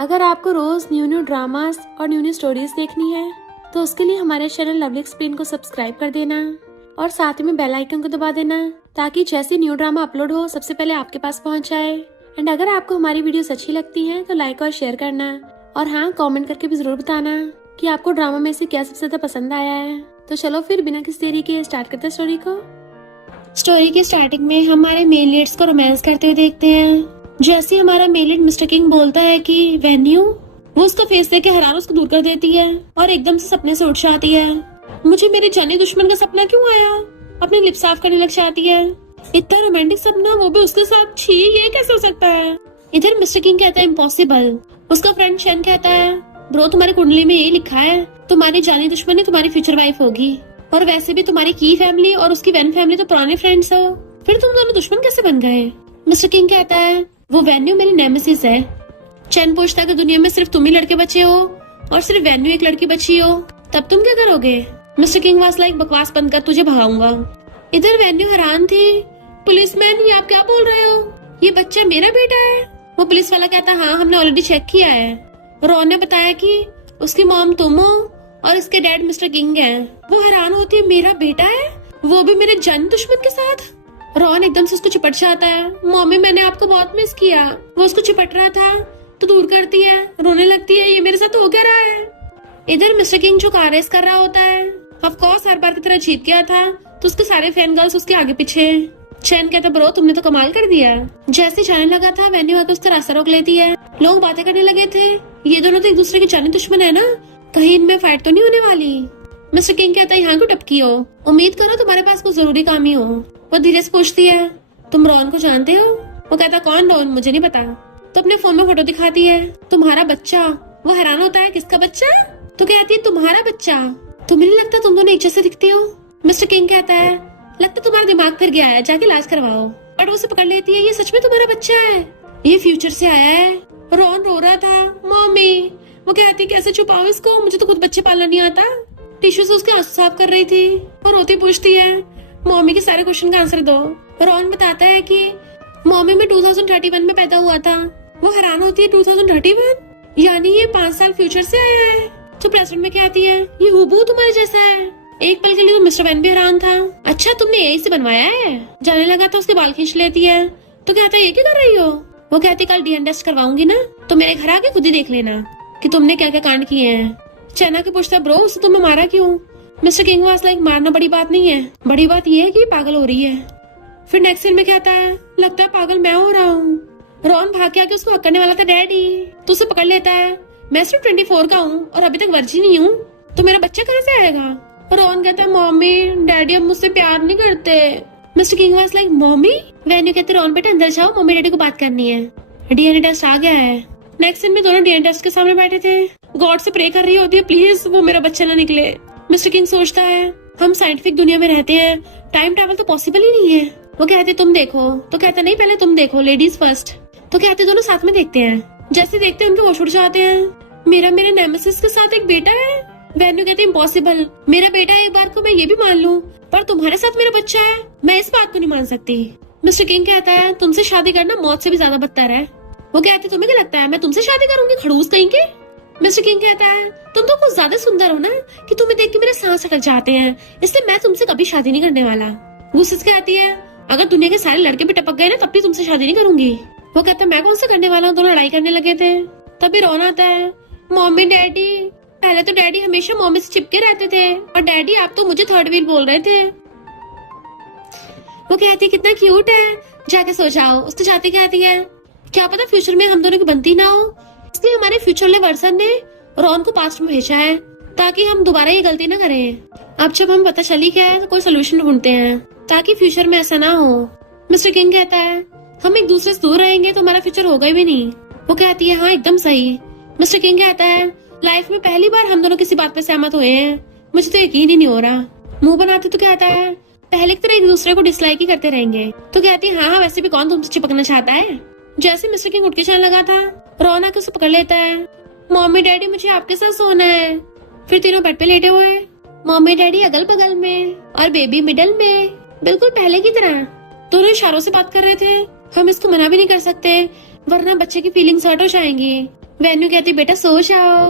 अगर आपको रोज new new dramas और न्यू न्यू स्टोरीज देखनी है तो उसके लिए हमारे चैनल लवली एक्सप्लेन को सब्सक्राइब कर देना और साथ में बेल आइकन को दबा देना ताकि जैसे न्यू ड्रामा अपलोड हो सबसे पहले आपके पास पहुंच जाए। एंड अगर आपको हमारी वीडियोस अच्छी लगती हैं तो लाइक और शेयर करना और हाँ, कमेंट करके भी जरूर बताना कि आपको ड्रामा में से क्या सबसे ज्यादा पसंद आया है। तो चलो फिर बिना किसी देरी के स्टार्ट करते हैं स्टोरी को। स्टोरी की स्टार्टिंग में हमारे मेन लीड्स को रोमांस करते हुए देखते हैं। जैसे हमारा मेन लीड मिस्टर किंग बोलता है कि वेन्यू, वो उसका फेस देख के हैरान उसको दूर कर देती है और एकदम से सपने से उठ जाती है। मुझे मेरे जाने दुश्मन का सपना क्यों आया? अपने लिप साफ करने लग जाती है। इतना रोमांटिक सपना, वो भी उसके साथ। छी, ये कैसे हो सकता है? इधर मिस्टर किंग कहता है इम्पॉसिबल। उसका फ्रेंड शेन कहता है ब्रो, तुम्हारी कुंडली में यही लिखा है, तुम्हारी जानी दुश्मन ही तुम्हारी फ्यूचर वाइफ होगी। और वैसे भी तुम्हारी की फैमिली और उसकी वेन फैमिली तो पुराने फ्रेंड्स हो, फिर तुम दोनों दुश्मन कैसे बन गए? मिस्टर किंग कहता है वो वेन्यू मेरी नेमेसिस है। चैन पूछता है कि दुनिया में सिर्फ तुम ही लड़के बचे हो और सिर्फ वेन्यू एक लड़की बची हो, तब तुम क्या करोगे? मिस्टर किंग वाज लाइक बकवास बंद कर, तुझे भगाऊंगा। इधर वेन्यू हैरान थी। पुलिसमैन, ये आप क्या बोल रहे हो? ये बच्चा मेरा बेटा है। वो पुलिस वाला कहता हाँ, हमने ऑलरेडी चेक किया है। रॉन ने बताया कि उसकी मॉम तुम हो और इसके डैड मिस्टर किंग हैं। वो हैरान होती है, मेरा बेटा है, वो भी मेरे जानी दुश्मन के साथ। रॉन एकदम से उसको चिपट जाता है। मम्मी, मैंने आपको बहुत मिस किया। वो उसको चिपट रहा था तो दूर करती है, रोने लगती है, ये मेरे साथ हो क्या रहा है? इधर मिस्टर किंग जो कार रेस कर रहा होता है, ऑफ कोर्स हर बार की तरह जीत गया था तो उसके सारे फैन गर्ल्स उसके आगे पीछे। चैन कहता ब्रो, तुमने तो कमाल कर दिया। जैसे जाने लगा था वेन्यू आकर उसका रास्ता रोक लेती है। लोग बातें करने लगे थे, ये दोनों तो एक दूसरे के जानी दुश्मन है ना, कहीं इनमें फाइट तो नहीं होने वाली। मिस्टर किंग कहता है यहाँ क्यों टपकी हो? उम्मीद करो तुम्हारे पास कुछ जरूरी काम ही हो। वो धीरे से पूछती है तुम रॉन को जानते हो? वो कहता कौन रॉन? मुझे नहीं पता। तो अपने फोन में फोटो दिखाती है, तुम्हारा बच्चा। वो हैरान होता है, किसका बच्चा? तो कहती है तुम्हारा बच्चा। तुम्हें नहीं लगता तुम दोनों एक जैसे दिखते हो? मिस्टर किंग कहता है लगता तुम्हारा दिमाग फिर गया है, जाके इलाज करवाओ। बट वो उसे पकड़ लेती है, ये सच में तुम्हारा बच्चा है, ये फ्यूचर से आया है। रॉन रो रहा था, मम्मी। वो कहती कैसे छुपाओ इसको, मुझे तो खुद बच्चे पालना नहीं आता। टिश्यू से उसके आंसू साफ कर रही थी। वो रोती पूछती है मम्मी के सारे क्वेश्चन का आंसर दो। रॉन बताता है कि मम्मी मैं 2031 में पैदा हुआ था। वो हैरान होती है, 2031 यानी ये 5 साल फ्यूचर से आया है। तो प्रेजेंट में कहती है ये हूबहू तुम्हारे जैसा है। एक पल के लिए तो मिस्टर वैन भी हैरान था, अच्छा तुमने यही से बनवाया है? जाने लगा था उसके बाल खींच लेती है। तो कहता है ये क्या कर रही हो? वो कहती कल डीएनए टेस्ट करवाऊंगी ना, तो मेरे घर आके खुद ही देख लेना कि तुमने क्या क्या कांड किए हैं। चैना के पूछता ब्रो, उसे तुमने मारा क्यों? मिस्टर किंग वाज लाइक मारना बड़ी बात नहीं है, बड़ी बात ये है कि पागल हो रही है। फिर नेक्स्ट सीन में कहता है लगता है पागल मैं हो रहा हूँ। रॉन भाग के आके उसको हक करने वाला था डैडी, तो उसे पकड़ लेता है। मैं सिर्फ 24 का हूँ और अभी तक वर्जिन ही हूँ, तो मेरा बच्चा कहाँ से आएगा? रॉन कहता है मम्मी डैडी अब मुझसे प्यार नहीं करते। Mister King was like mummy? Venue कहते रॉन बेटा अंदर जाओ, मम्मी डैडी को बात करनी है। डीएनए टेस्ट आ गया है। नेक्स्ट सीन में दोनों डीएनए टेस्ट के सामने बैठे थे। गॉड से प्रे कर रही होती है प्लीज वो मेरा बच्चा ना निकले। मिस्टर किंग सोचता है हम साइंटिफिक दुनिया में रहते हैं, टाइम ट्रैवल तो पॉसिबल ही नहीं है। वो कहते तुम देखो, तो कहता नहीं पहले तुम देखो, लेडीज फर्स्ट। तो कहते दोनों साथ में देखते हैं। जैसे देखते हैं उनके होश उड़ जाते हैं। मेरे नेमेसिस के साथ एक बेटा है। वेन्यू कहती इम्पॉसिबल, मेरा बेटा है एक बार को मैं ये भी मान लूं, पर तुम्हारे साथ मेरा बच्चा है, मैं इस बात को नहीं मान सकती। मिस्टर किंग कहता है तुमसे शादी करना मौत से भी ज्यादा बदतर है। वो कहती तुम्हें क्या लगता है मैं तुमसे शादी करूंगी, खड़ूस कहीं के? मिस्टर किंग कहता है तुम तो कुछ ज्यादा सुंदर हो ना कि तुम्हें देख के मेरे सांस अटक जाते हैं, इसलिए मैं तुमसे कभी शादी नहीं करने वाला। गुस्से से कहती है अगर दुनिया के सारे लड़के भी टपक गए ना तब भी तुमसे शादी नहीं करूंगी। वो कहता है मैं कौन सा करने वाला हूँ? दोनों लड़ाई करने लगे थे। तभी रॉन आता है, मम्मी डैडी, पहले तो डैडी हमेशा मम्मी से चिपके रहते थे और डैडी आप तो मुझे थर्ड व्हील बोल रहे थे। वो कहती है कितना क्यूट है, जाके सो जाओ। उसको जाती कहती है क्या पता फ्यूचर में हम दोनों की बनती ना हो, इसलिए हमारे फ्यूचर वर्जन ने रॉन को पास्ट में भेजा है ताकि हम दोबारा ये गलती ना करें। अब जब हम पता चली गया है तो कोई सोल्यूशन ढूंढते हैं ताकि फ्यूचर में ऐसा ना हो। मिस्टर किंग कहता है हम एक दूसरे से दूर रहेंगे तो हमारा फ्यूचर होगा भी नहीं। वो कहती है हाँ एकदम सही। मिस्टर किंग कहता है लाइफ में पहली बार हम दोनों किसी बात पे सहमत हुए हैं, मुझे तो यकीन ही नहीं हो रहा। मुंह बनाते तो कहता है पहले की तरह एक दूसरे को डिसलाइक ही करते रहेंगे। तो कहती है हाँ वैसे भी कौन तुमसे चिपकना चाहता है। जैसे मिस्टर किंग उठ के चलने लगा था, रॉन आके उसे पकड़ लेता है। मम्मी डैडी मुझे आपके साथ सोना है। फिर तीनों बेड पे लेटे हुए, मम्मी डैडी अगल बगल में और बेबी मिडल में, बिल्कुल पहले की तरह। दोनों इशारों से बात कर रहे थे। हम इसको मना भी नहीं कर सकते वरना बच्चे की फीलिंग्स हर्ट हो जाएंगी। वेन्यू कहती बेटा सो जाओ।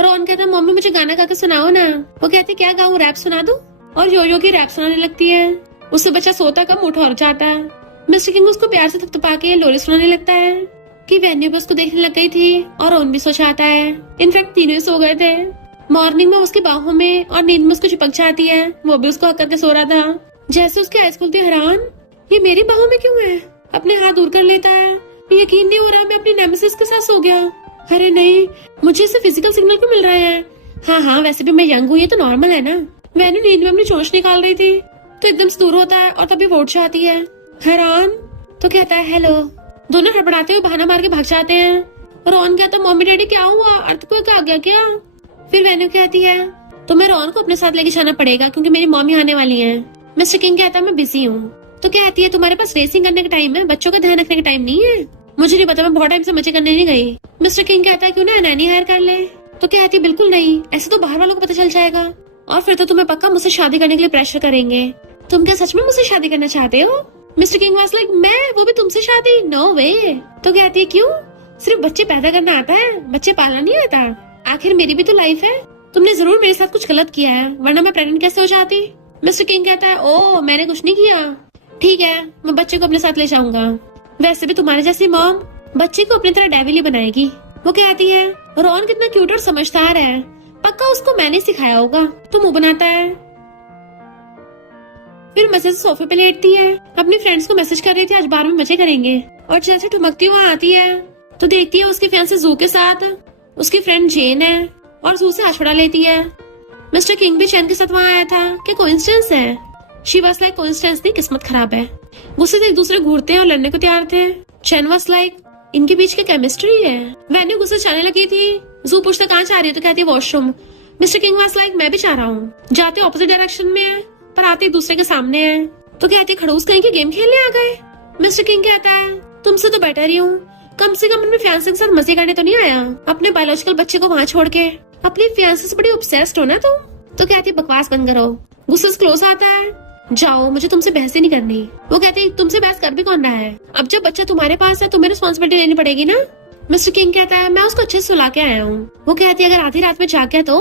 रॉन कहता मम्मी मुझे गाना गा के सुनाओ ना। वो कहती क्या गाऊं, रैप सुना दूं? और यो की रैप सुनाने लगती है। उससे बच्चा सोता कम उठ और जाता है। मिस्टर किंग उसको प्यार से थपथपा के लोरी सुनाने लगता है कि वेन्यू भी उसको देखने लग गई थी और रॉन भी सो जाता है। इनफैक्ट तीनों ही सो गए थे। मॉर्निंग में उसकी बाहों में और नींद में उसको चिपक जाती है। वो भी उसको हक करके सो रहा था। जैसे उसकी आइज खुलती है, हैरान ये मेरी बाहों में क्यों है? अपने हाथ दूर कर लेता है। यकीन नहीं हो रहा मैं अपनी नेमेसिस के साथ सो गया। अरे नहीं, मुझे इससे फिजिकल सिग्नल क्यों मिल रहा है? हाँ वैसे भी मैं यंग हूँ, ये तो नॉर्मल है ना। वेन्यू नींद में अपनी चोंच निकाल रही थी तो एकदम से दूर होता है और तभी वो उठ जाती है। हैरान तो कहता है हेलो। दोनों हड़बड़ाते हुए बहाना मार के भाग जाते हैं। रॉन कहता मम्मी डैडी क्या हुआ, अर्थक्वेक आ गया क्या? फिर वेन्यू कहती है तो मैं रॉन को अपने साथ लेके जाना पड़ेगा क्योंकि मेरी मम्मी आने वाली है। मिस्टर किंग कहता मैं बिजी हूँ। तो कहती है तुम्हारे पास रेसिंग करने का टाइम है, बच्चों का ध्यान रखने का टाइम नहीं है? मुझे नहीं पता, मैं बहुत टाइम से मजे करने नहीं गई। मिस्टर किंग कहता है क्यों ना नैनी हायर कर ले। तो कहती है बिल्कुल नहीं, ऐसे तो बाहर वालों को पता चल जाएगा और फिर तो तुम्हें पक्का मुझसे शादी करने के लिए प्रेशर करेंगे। तुम क्या सच में मुझसे शादी करना चाहते हो? मिस्टर किंग वाज लाइक मैं, वो भी तुमसे शादी? No way. तो कहती है क्यों? सिर्फ बच्चे पैदा करना आता है, बच्चे पालना नहीं आता? आखिर मेरी भी तो लाइफ है। तुमने जरूर मेरे साथ कुछ गलत किया है, वरना मैं प्रेग्नेंट कैसे हो जाती? मिस्टर किंग कहता है ओ मैंने कुछ नहीं किया। ठीक है मैं बच्चे को अपने साथ ले जाऊंगा। वैसे भी तुम्हारे जैसी मॉम बच्चे को अपनी तरह डेविल ही बनाएगी। वो कहती है रॉन कितना क्यूट और समझदार है, पक्का उसको मैंने सिखाया होगा। तो मुंह बनाता है। फिर मजे से सोफे पे लेटती है। अपनी फ्रेंड्स को मैसेज कर रही थी आज बार में मजे करेंगे। और जैसे ठुमकती हुआ आती है तो देखती है उसके फियांसे जू के साथ उसकी फ्रेंड जेन है और जू से हाथ छुड़ा लेती है। मिस्टर किंग भी चैन के साथ वहाँ आया था। क्या कोइंसिडेंस है? शी वाज लाइक कोइंसिडेंस नहीं, किस्मत खराब है। गुस्से से एक दूसरे घूरते और लड़ने को तैयार थे। चैन वाज लाइक इनके बीच की केमिस्ट्री है। वेन्यू गुस्से जाने लगी थी। जू पूछता कहाँ जा रही है तो कहती है washroom. Mister King was like मैं भी जा रहा हूँ। जाते ऑपोजिट डायरेक्शन में है पर आते एक दूसरे के सामने है। तो कहती खड़ूस कहीं के गेम खेलने आ गए। मिस्टर किंग कहता है तुमसे तो बेटर ही हूँ, कम से कम अपने फियांसे के साथ मजे करने तो नहीं आया, अपने बायोलॉजिकल बच्चे को वहाँ छोड़ के। अपनी फियांसे से बड़ी ऑब्सेस्ड हो ना तुम। तो कहती बकवास बंद करो। गुस्से से क्लोज आता है जाओ, मुझे तुमसे बहस ही नहीं करनी। वो कहती तुमसे बहस कर भी कौन रहा है? अब जब बच्चा तुम्हारे पास है तुम्हें रिस्पॉन्सिबिलिटी लेनी पड़ेगी ना। मिस्टर किंग कहता है मैं उसको अच्छे से सुला के आया हूँ। वो कहती है अगर आधी रात में जाग गया तो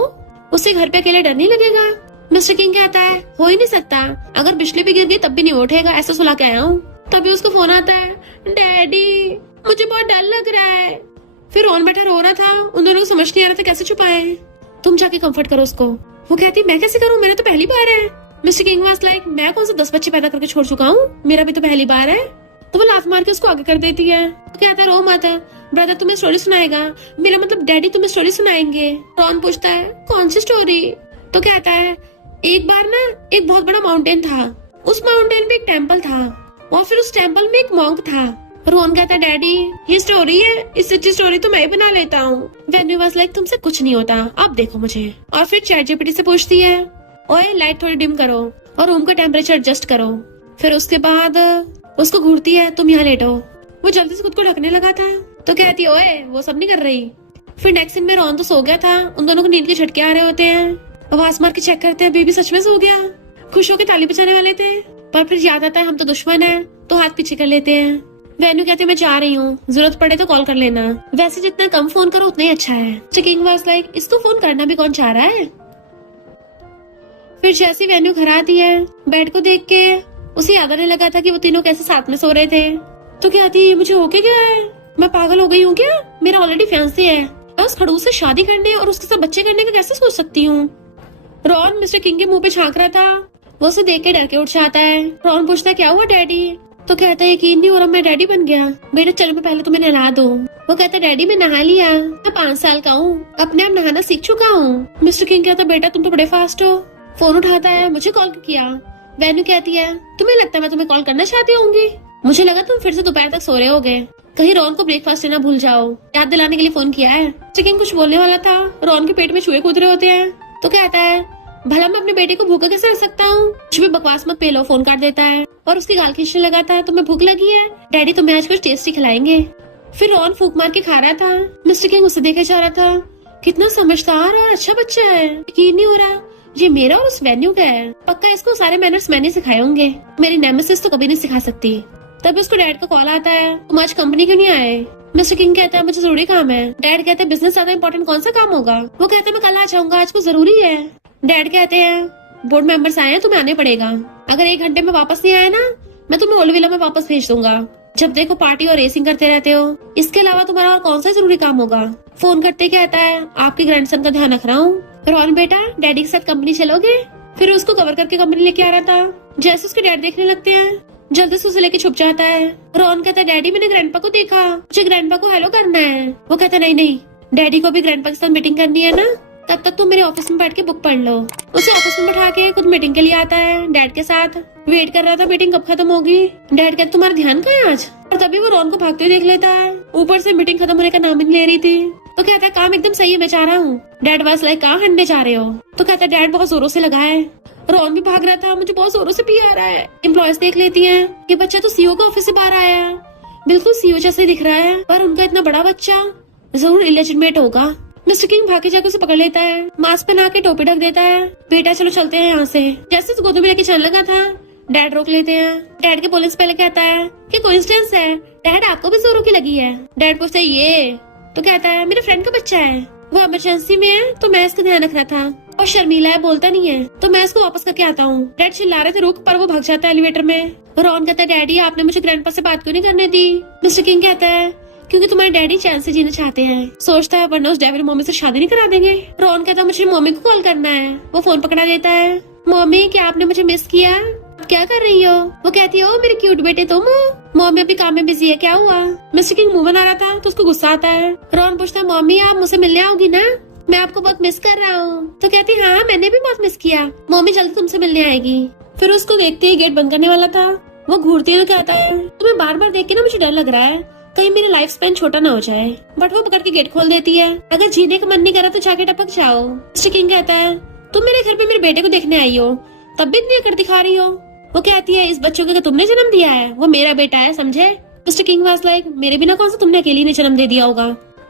उससे घर पे अकेले डर नहीं लगेगा। मिस्टर किंग कहता है हो ही नहीं सकता, अगर बिजली भी गिर गई तब भी नहीं उठेगा, ऐसा सुला के आया हूँ। तभी उसको फोन आता है डैडी मुझे बहुत डर लग रहा है। फिर रॉन बैठा रो रहा था। उन दोनों को समझ नहीं आ रहा था कैसे छुपाए। तुम जाके कंफर्ट करो उसको। वो कहती मैं कैसे करूँ, मेरे तो पहली बार है। मिस्टर किंग वाज लाइक मैं कौन सा 10 बच्चे पैदा करके छोड़ चुका हूँ, मेरा भी तो पहली बार है। तो वो लात मार के उसको आगे कर देती है। तो कहता है रो मत, ब्रदर तुम्हें स्टोरी सुनाएगा, मेरा मतलब डैडी तुम्हें स्टोरी सुनाएंगे। रॉन पूछता है कौन सी स्टोरी? तो कहता है एक बार ना एक बहुत बड़ा माउंटेन था, उस माउंटेन पे एक टेम्पल था और फिर उस टेम्पल में एक मॉन्क था। रोहन कहता डैडी ये स्टोरी है, इससे अच्छी स्टोरी तो मैं बना लेता हूँ। वेन्यू वाज लाइक तुमसे कुछ नहीं होता, अब देखो मुझे। और फिर चैट जीपीटी से पूछती है ओए लाइट थोड़ी डिम करो और रूम का टेम्परेचर एडजस्ट करो। फिर उसके बाद उसको घूरती है तुम यहाँ लेटो। वो जल्दी से खुद को ढकने लगा था तो कहती ओए वो सब नहीं कर रही। फिर नेक्स्ट सीन में रोहन तो सो गया था। उन दोनों को नींद के झटके आ रहे होते हैं। आवाज मार के चेक करते हैं बेबी सच में सो गया। खुश होकर ताली बजाने वाले थे पर फिर याद आता है हम तो दुश्मन है तो हाथ पीछे कर लेते हैं। वेन्यू कहते मैं जा रही हूँ, जरूरत पड़े तो कॉल कर लेना, वैसे जितना कम फोन करो उतना ही अच्छा है। किंग वाज लाइक इसको फोन करना भी कौन चाह रहा है। फिर जैसी वेन्यू घर आती है बेड को देख के उसे याद आने लगा था कि वो तीनों कैसे साथ में सो रहे थे। तो कहती मुझे होके क्या है, मैं पागल हो गई हूँ क्या? मेरा ऑलरेडी फियांसे है, मैं उस खड़ूस से शादी करने और उसके साथ बच्चे करने का कैसे सोच सकती हूँ। रॉन मिस्टर किंग के मुंह पे झांक रहा था। वो उसे देख के डर के उठ जाता है। रॉन पूछता है क्या हुआ डैडी? तो कहता है यकीन नहीं हो रहा मैं डैडी बन गया। बेटा चलो मैं पहले तुम्हें नहला दूं। वो कहता है डैडी मैं नहा लिया, मैं 5 साल का हूँ, अपने आप नहाना सीख चुका हूँ। मिस्टर किंग कहता बेटा तुम तो बड़े फास्ट हो। फोन उठाता है मुझे कॉल किया। वेन्यू कहती है तुम्हें लगता है मैं तुम्हें कॉल करना चाहती होंगी, मुझे लगा तुम फिर से दोपहर तक सो रहे होगे, कहीं रॉन को ब्रेकफास्ट लेना भूल जाओ, याद दिलाने के लिए फोन किया है। मिस्टर किंग कुछ बोलने वाला था, रॉन के पेट में चूहे कूद रहे होते हैं। तो कहता है भला मैं अपने बेटे को भूखा कैसे रख सकता हूँ, कुछ भी बकवास मत पेलो। फोन काट देता है और उसकी गाल खींचने लगाता है तुम्हें भूख लगी है डैडी तुम्हें आज कुछ टेस्टी खिलाएंगे। फिर रॉन फूक मार के खा रहा था। मिस्टर किंग उसे देखे जा रहा था, कितना समझदार और अच्छा बच्चा है, यकीन नहीं हो रहा ये मेरा और उस वेन्यू का है, पक्का इसको सारे मैनर्स मैंने सिखाए होंगे, मेरी नेमेसिस तो कभी नहीं सिखा सकती। तब उसको डैड का कॉल आता है तुम आज कंपनी क्यों नहीं आए? मिस्टर किंग कहता है मुझे जरूरी काम है। डैड कहते हैं बिजनेस ज्यादा इंपॉर्टेंट कौन सा काम होगा। वो कहते हैं मैं कल आ जाऊंगा, आज को जरूरी है। डैड कहते हैं बोर्ड मेंबर्स आए हैं, तुम्हें आने पड़ेगा। अगर 1 घंटे में वापस नहीं आए ना, मैं तुम्हें ओल्ड विला में वापस भेज दूंगा। जब देखो पार्टी और रेसिंग करते रहते हो, इसके अलावा तुम्हारा और कौन सा जरूरी काम होगा। फोन करते कहता है आपके ग्रैंडसन का ध्यान रख रहा हूँ। रॉन बेटा डैडी के साथ कंपनी चलोगे। फिर उसको कवर करके कंपनी लेके आ रहा था। जैसे उसके डैड देखने लगते हैं, जल्दी से उसे लेके छुप जाता है। रॉन कहता है डैडी मैंने ग्रैंडपा को देखा, मुझे ग्रैंडपा को हेलो करना है। वो कहता है नहीं नहीं, डैडी को भी ग्रैंडपा के साथ मीटिंग करनी है ना, तब तक तुम मेरे ऑफिस में बैठ के बुक पढ़ लो। उसे ऑफिस में बैठा के खुद मीटिंग के लिए आता है। डैड के साथ वेट कर रहा था मीटिंग कब खत्म होगी। डैड कहते तुम्हारा ध्यान कहाँ है आज। और तभी वो रॉन को भागते हुए देख लेता है। ऊपर से मीटिंग खत्म होने का नाम ही नहीं ले रही थी। तो कहता है काम एकदम सही है, मैं चाह रहा हूँ। डैड बस लाइक कहाँ हंडने जा रहे हो। तो कहता है डैड बहुत जोरों से लगा है। रॉन भी भाग रहा था, मुझे बहुत जोरों से पी आ रहा है। एम्प्लॉयज देख लेती है ये बच्चा तो सीईओ का ऑफिस से बाहर आया है, बिल्कुल सीईओ जैसे दिख रहा है, पर उनका इतना बड़ा बच्चा जरूर इलेजिटिमेट होगा। मिस्टर किंग भाग के जाकर उसे पकड़ लेता है, मास्क पहना के टोपी ढक देता है। बेटा चलो चलते हैं यहाँ से। जैसे गोदू में लेके चलने लगा था, डैड रोक लेते हैं। डैड के बोलने से पहले कहता है कि कोइंसिडेंस है, डैड आपको भी जोरों की लगी है। डैड पूछता है ये, तो कहता है मेरे फ्रेंड का बच्चा है, वो इमरजेंसी में है तो मैं इसका ध्यान रख रहा था, और शर्मीला है बोलता नहीं है, तो मैं इसको वापस करके आता हूँ। डैड चिल्ला रहे थे रुक, पर वो भाग जाता है एलिवेटर में। रॉन कहता है डैडी आपने मुझे ग्रैंडपा से बात क्यों नहीं करने दी। मिस्टर किंग कहता है क्योंकि तुम्हारे डैडी चैन से जीना चाहते हैं। सोचता है वरना उस डेविल मम्मी से शादी नहीं करा देंगे। रॉन कहता है मुझे मम्मी को कॉल करना है। वो फोन पकड़ा देता है। मम्मी क्या आपने मुझे मिस किया, क्या कर रही हो। वो कहती है ओ मेरे क्यूट बेटे तुम। मम्मी अभी काम में बिजी है, क्या हुआ। मिस्टर किंग मुंह बना रहा था तो उसको गुस्सा आता है। रॉन पूछता है मम्मी आप मुझसे मिलने आओगी ना, मैं आपको बहुत मिस कर रहा हूँ। तो कहती हाँ मैंने भी बहुत मिस किया, मम्मी जल्दी तुमसे मिलने आएगी। फिर उसको देखते ही गेट बंद करने वाला था। वो घूरते हुए कहता है तुम्हें बार बार देख के ना मुझे डर लग रहा है, कहीं मेरी लाइफ स्पैन छोटा ना हो जाए। बट वो पकड़ के गेट खोल देती है। अगर जीने का मन नहीं करा तो जाके टपक जाओ। मिस्टर किंग कहता है तुम मेरे घर पे मेरे बेटे को देखने आई हो, तब भी इतनी अकड़ दिखा रही हो। वो कहती है इस बच्चों को तुमने जन्म दिया है, वो मेरा बेटा है समझे। मिस्टर किंग वाज लाइक मेरे बिना कौन सा तुमने अकेली ने जन्म दे दिया होगा।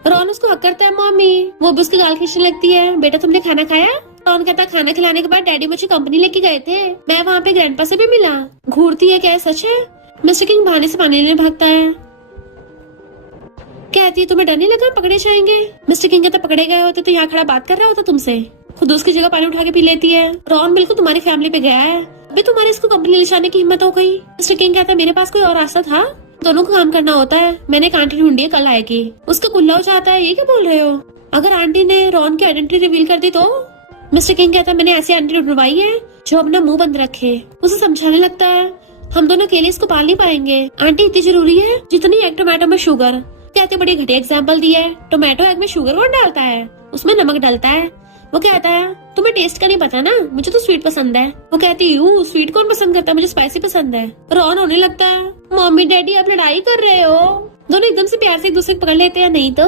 रॉन उसको हक करता है मम्मी। वो भी उसकी गाल खींचने लगती है, बेटा तुमने खाना खाया। रॉन कहता खाना खिलाने के बाद डैडी मुझे कंपनी लेके गए थे, मैं वहाँ पे ग्रैंडपा से भी मिला। घूरती है क्या सच है। मिस्टर किंग बहाने से पानी लेने भागता है। कहती है तुम्हें डर नहीं लगा पकड़े जाएंगे। मिस्टर किंग कहता पकड़े गए होते तो यहाँ खड़ा बात कर रहा होता तुमसे। खुद उसकी जगह पानी उठा के पी लेती है। रॉन बिल्कुल तुम्हारी फैमिली पे गया है, अभी तुम्हारे इसको कंपनी ले जाने की हिम्मत हो गई। मिस्टर किंग कहता है मेरे पास कोई और रास्ता था, दोनों को काम करना होता है, मैंने एक आंटी ढूंढी है कल आएगी। उसका कुल्ला हो जाता है, ये क्या बोल रहे हो। अगर आंटी ने रॉन की आइडेंटिटी रिवील कर दी तो। मिस्टर किंग कहता है मैंने ऐसी आंटी ढूंढवाई है जो अपना मुंह बंद रखे। उसे समझाने लगता है हम दोनों अकेले इसको पाल नहीं पाएंगे, आंटी इतनी जरूरी है जितनी एक टोमेटो में शुगर। कहते बड़ी घटिया एग्जाम्पल दी है, टोमेटो एग में शुगर कौन डालता है, उसमें नमक डालता है। वो कहता है तुम्हें टेस्ट का नहीं पता ना, मुझे तो स्वीट पसंद है। वो कहती है स्वीट कौन पसंद करता है, मुझे स्पाइसी पसंद है। रॉन होने लगता है मम्मी डैडी आप लड़ाई कर रहे हो। दोनों एकदम से प्यार से एक दूसरे को पकड़ लेते हैं। नहीं तो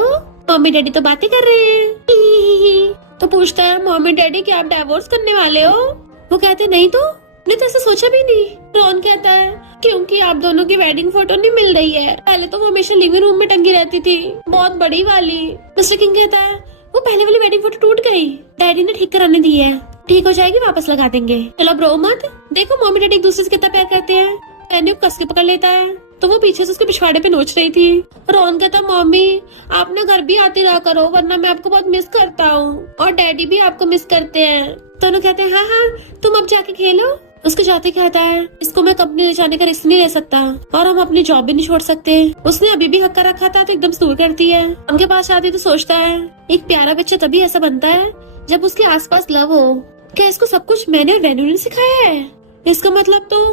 मम्मी डैडी तो बातें कर रहे हैं। तो पूछता है मम्मी डैडी क्या आप डाइवोर्स करने वाले हो। वो कहते नहीं तो ऐसा सोचा भी नहीं। रॉन कहता है क्योंकि आप दोनों की वेडिंग फोटो नहीं मिल रही है, पहले तो वो हमेशा लिविंग रूम में टंगी रहती थी, बहुत बड़ी वाली। मिस्टर किंग कहता है वो पहले वाली वेडिंग फोटो टूट गई, डैडी ने ठीक कराने दी है, ठीक हो जाएगी वापस लगा देंगे। चलो ब्रो मत देखो मम्मी डैडी एक दूसरे से कितना प्यार करते हैं। डैडी को कस के पकड़ लेता है तो वो पीछे से उसके पिछवाड़े पे नोच रही थी। रॉन कहता मम्मी आप ना घर भी आते रहा करो वरना मैं आपको बहुत मिस करता हूँ, और डैडी भी आपको मिस करते हैं। दोनों कहते हैं हाँ तुम अब जाके खेलो। उसको जाते कहता है इसको मैं कंपनी ले जाने का रिस्क नहीं ले सकता, और हम अपनी जॉब भी नहीं छोड़ सकते। उसने अभी भी हक्का रखा था तो एकदम से दूर करती है। उनके पास आती तो सोचता है एक प्यारा बच्चा तभी ऐसा बनता है जब उसके आसपास लव हो। क्या इसको सब कुछ मैंने और वेन्यू ने सिखाया है। इसका मतलब तो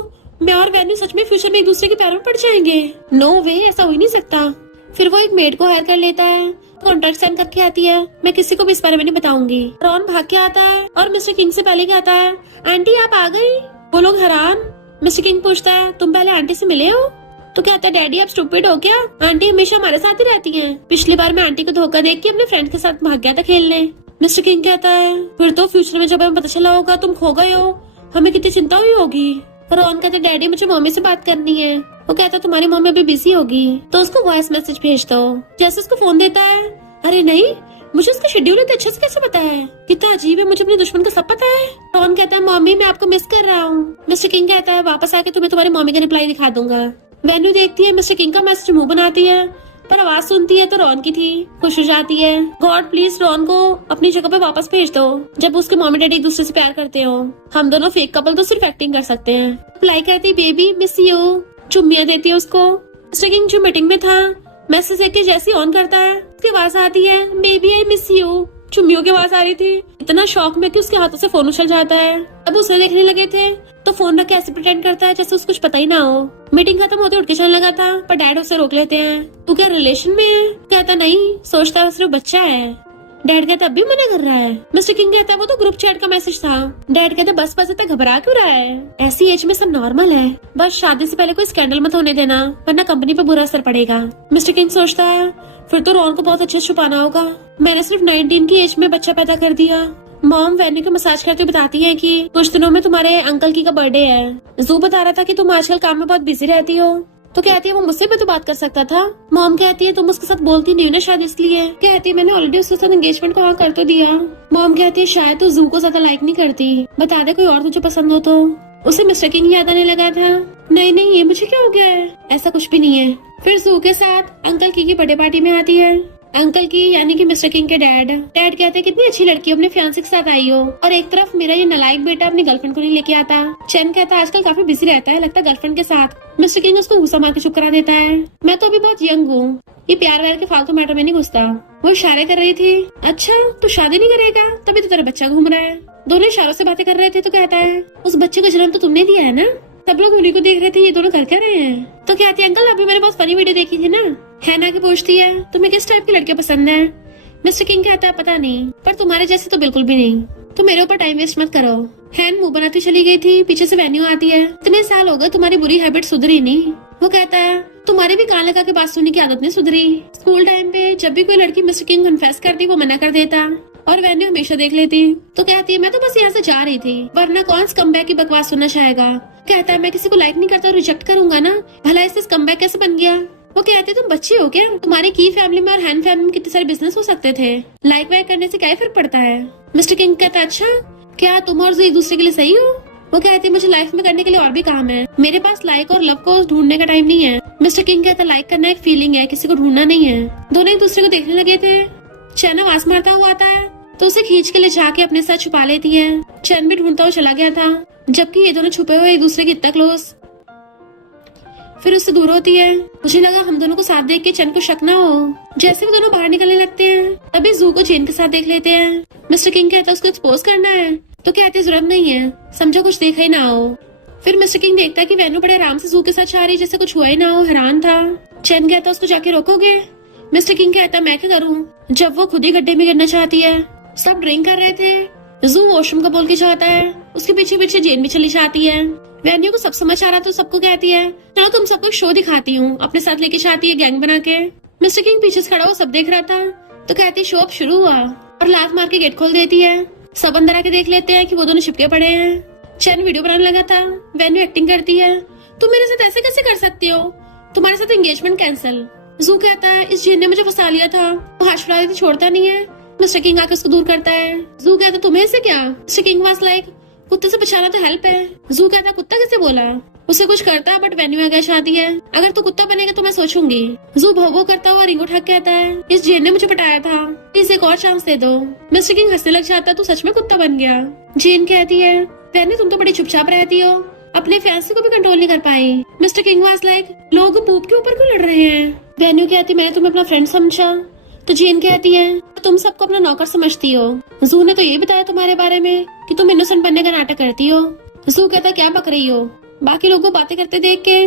मैं और वेन्यू सच में फ्यूचर में एक दूसरे के पैरों में पड़ जाएंगे। नो वे, ऐसा हो ही नहीं सकता। फिर वो एक मेड को हायर कर लेता है, कॉन्ट्रैक्ट साइन करके आती है। मैं किसी को भी इस बारे में नहीं बताऊंगी। रॉन भाग के आता है और मिस्टर किंग से पहले कहता है आंटी आप आ गई। वो लोग हैरान। मिस्टर किंग पूछता है तुम पहले आंटी से मिले हो। तो कहता है डैडी आप स्टूपिड हो क्या, आंटी हमेशा हमारे साथ ही रहती हैं। पिछली बार मैं आंटी को धोखा देख के अपने फ्रेंड के साथ भाग गया था खेलने। मिस्टर किंग कहता है फिर तो फ्यूचर में जब हमें पता चला होगा तुम खो गए हो, हमें कितनी चिंता हुई होगी। रॉन कहता है डैडी मुझे मम्मी से बात करनी है। वो कहता है तुम्हारी मम्मी अभी बिजी होगी तो उसको वॉइस मैसेज भेज दो। जैसे उसको फोन देता है अरे नहीं मुझे उसका शेड्यूल इतना अच्छे से कैसे पता है, कितना अजीब है, मुझे अपने दुश्मन का सब पता है। रॉन कहता है मम्मी मैं आपको मिस कर रहा हूँ। मिस्टर किंग कहता है वापस आके तुम्हें तुम्हारी मम्मी का रिप्लाई दिखा दूंगा। वेन्यू देखती है मिस्टर किंग का मैसेज मुंह बनाती है। पर आवाज सुनती है तो रॉन की थी। खुश हो जाती है। गॉड प्लीज रॉन को अपनी जगह पे वापस भेज दो। जब उसके मम्मी डैडी एक दूसरे से प्यार करते हो, हम दोनों फेक कपल तो सिर्फ एक्टिंग कर सकते हैं। अप्लाई करती बेबी मिस यू, चुम्मियां देती है उसको। मिस्टर किंग जो मीटिंग में था मैसेज देख के जैसे ऑन करता है उसकी आवाज आती है बेबी आई मिस यू। चुम्मियों की आवाज आ रही थी। इतना शॉक में कि उसके हाथों से फोन उछल जाता है। अब उसे देखने लगे थे तो फोन रख के ऐसे प्रिटेंड करता है जैसे उसको कुछ पता ही ना हो। मीटिंग खत्म होते उठ के चलने लगा था पर डैड उसे रोक लेते हैं। तू क्या रिलेशन में है? कहता नहीं, सोचता है सिर्फ बच्चा है। डैड कहता अब भी मना कर रहा है। मिस्टर किंग कहता वो तो ग्रुप चैट का मैसेज था। डैड कहता बस इतना घबरा क्यों रहा है? ऐसी एज में सब नॉर्मल है, बस शादी से पहले कोई स्कैंडल मत होने देना वरना कंपनी पे बुरा असर पड़ेगा। मिस्टर किंग सोचता है फिर तो रॉन को बहुत अच्छे से छुपाना होगा। मैंने सिर्फ 19 की एज में बच्चा पैदा कर दिया। मॉम वेन्यू के मसाज करते हुए बताती है कि कुछ दिनों में तुम्हारे अंकल की का बर्थडे है। जू बता रहा था कि तुम आजकल काम में बहुत बिजी रहती हो। तो कहती है वो मुझसे भी तो बात कर सकता था। मॉम कहती है तुम उसके साथ बोलती नहीं हो ना शायद इसलिए। कहती है मैंने ऑलरेडी उसके साथ एंगेजमेंट को हाँ कर तो दिया। मॉम कहती है शायद तू जू को ज्यादा लाइक नहीं करती, बता दे कोई और तुझे पसंद हो तो। उसे मिस्टर किंग याद आने लगा था। नहीं नहीं ये मुझे क्या हो गया है, ऐसा कुछ भी नहीं है। फिर जू के साथ अंकल की बर्थडे पार्टी में आती है। अंकल की यानी कि मिस्टर किंग के डैड कहते हैं कितनी अच्छी लड़की अपने फियांसे के साथ आई हो, और एक तरफ मेरा ये नालायक बेटा अपनी गर्लफ्रेंड को नहीं लेके आता। चैन कहता है आजकल काफी बिजी रहता है, लगता है गर्लफ्रेंड के साथ। मिस्टर किंग उसको गुस्सा मार के चुप करा देता है। मैं तो अभी बहुत यंग हूँ, ये प्यार व्यार के फालतू मैटर में नहीं घुसता। वो इशारे कर रही थी। अच्छा तू शादी नहीं करेगा, तभी तो तेरा बच्चा घूम रहा है। दोनों इशारों से बातें कर रहे थे तो कहता है उस बच्चे को जन्म तो तुमने दिया है ना। सब लोग उन्हीं को देख रहे थे, ये दोनों कर क्या रहे हैं। तो कहती है अंकल अभी मैंने बहुत फनी वीडियो देखी थी ना। हैना की पूछती है तुम्हें किस टाइप की लड़के पसंद है। मिस्टर किंग कहता है पता नहीं, पर तुम्हारे जैसे तो बिल्कुल भी नहीं। तो मेरे ऊपर टाइम वेस्ट मत करो। हैन मुंह बनाती चली गई थी। पीछे से वेन्यू आती है। इतने साल हो गए तुम्हारी बुरी हैबिट सुधरी नहीं। वो कहता है तुम्हारी भी कान लगा के बात सुनने की आदत नहीं सुधरी। स्कूल टाइम पे जब भी कोई लड़की मिस्टर किंग कन्फेस करती वो मना कर देता और वेन्यू हमेशा देख लेती। तो कहती है मैं तो बस यहाँ से जा रही थी, वरना कौन स्कमबैग की बकवास सुनना चाहेगा। कहता है मैं किसी को लाइक नहीं करता, रिजेक्ट करूंगा ना, भला इससे स्कमबैग कैसे बन गया। वो कहते तुम बच्चे हो क्या, तुम्हारी की फैमिली में और हैन फैमिली में कितने सारे बिजनेस हो सकते थे, लाइक वाइक करने से क्या फर्क पड़ता है। मिस्टर किंग कहता अच्छा क्या तुम और जो एक दूसरे के लिए सही हो। वो कहती है मुझे लाइफ में करने के लिए और भी काम है, मेरे पास लाइक और लव को ढूंढने का टाइम नहीं है। मिस्टर किंग कहता लाइक करना एक फीलिंग है, किसी को ढूंढना नहीं है। दोनों एक दूसरे को देखने लगे थे। चैन आवाज मारता हुआ आता है तो उसे खींच के ले जाके अपने साथ छुपा लेती है। चैन भी ढूंढता हुआ चला गया था, जबकि ये दोनों छुपे हुए एक दूसरे के इतना क्लोज। फिर उससे दूर होती है। मुझे लगा हम दोनों को साथ देख के चैन को शक ना हो। जैसे वो दोनों बाहर निकलने लगते हैं तभी जू को चैन के साथ देख लेते हैं। मिस्टर किंग कहता है उसको एक्सपोज करना है। तो कहते जरूरत नहीं है, समझो कुछ देखा ही ना हो। फिर मिस्टर किंग देखता है कि वेन्यू बड़े आराम से जू के साथ जा रही जैसे कुछ हुआ ही ना हो, हैरान था। चैन कहता उसको जाके रोकोगे। मिस्टर किंग कहता मैं क्या करूँ, जब वो खुद ही गड्ढे में गिरना चाहती है। सब ड्रिंक कर रहे थे। जू वॉशरूम का बोल के जाता है, उसके पीछे पीछे जेन भी चली जाती है। वेन्यू को सब समझ आ रहा तो सबको कहती है चलो तुम सबको शो दिखाती हूँ, अपने साथ लेके जाती है गैंग बना के। मिस्टर किंग पीछे से खड़ा हो सब देख रहा था तो कहती शो अब शुरू हुआ और लात मार के गेट खोल देती है। सब अंदर आके देख लेते हैं कि वो दोनों चिपके पड़े हैं। चैन वीडियो बनाने लगा था। वेन्यू एक्टिंग करती है तुम मेरे साथ ऐसे कैसे कर सकती हो, तुम्हारे साथ एंगेजमेंट कैंसिल। जू कहता है इस जेन ने मुझे फंसा लिया था, वो हाश छोड़ता नहीं है। मिस्टर किंग आके उसको दूर करता है। जू कहता तुम्हें से क्या। मिस्टर किंग वाज लाइक कुत्ते से बचाना तो हेल्प है। जू कहता कुत्ता कैसे बोला, उसे कुछ करता बट वेन्यू आगे चाहती है अगर तू कुत्ता बनेगा तो मैं सोचूंगी। जू भो भो करता हुआ रिंग उठा के कहता है इस जेन ने मुझे पटाया था, इसे एक और चांस दे दो। मिस्टर किंग हंसने लग जाता तू सच में कुत्ता बन गया। जेन कहती है वेन्यू तुम तो बड़ी चुपचाप रहती हो, अपने फैंसी को भी कंट्रोल नहीं कर पाई। मिस्टर किंग वाज लाइक लोग पूप के ऊपर क्यों लड़ रहे हैं। वेन्यू कहती मैंने तुम्हें अपना फ्रेंड समझा। तो जेन कहती है तुम सबको अपना नौकर समझती हो, जू ने तो ये बताया तुम्हारे बारे में कि तुम इनोसेंट बनने का नाटक करती हो। जू कहता क्या बक रही हो। बाकी लोगों को बातें करते देख के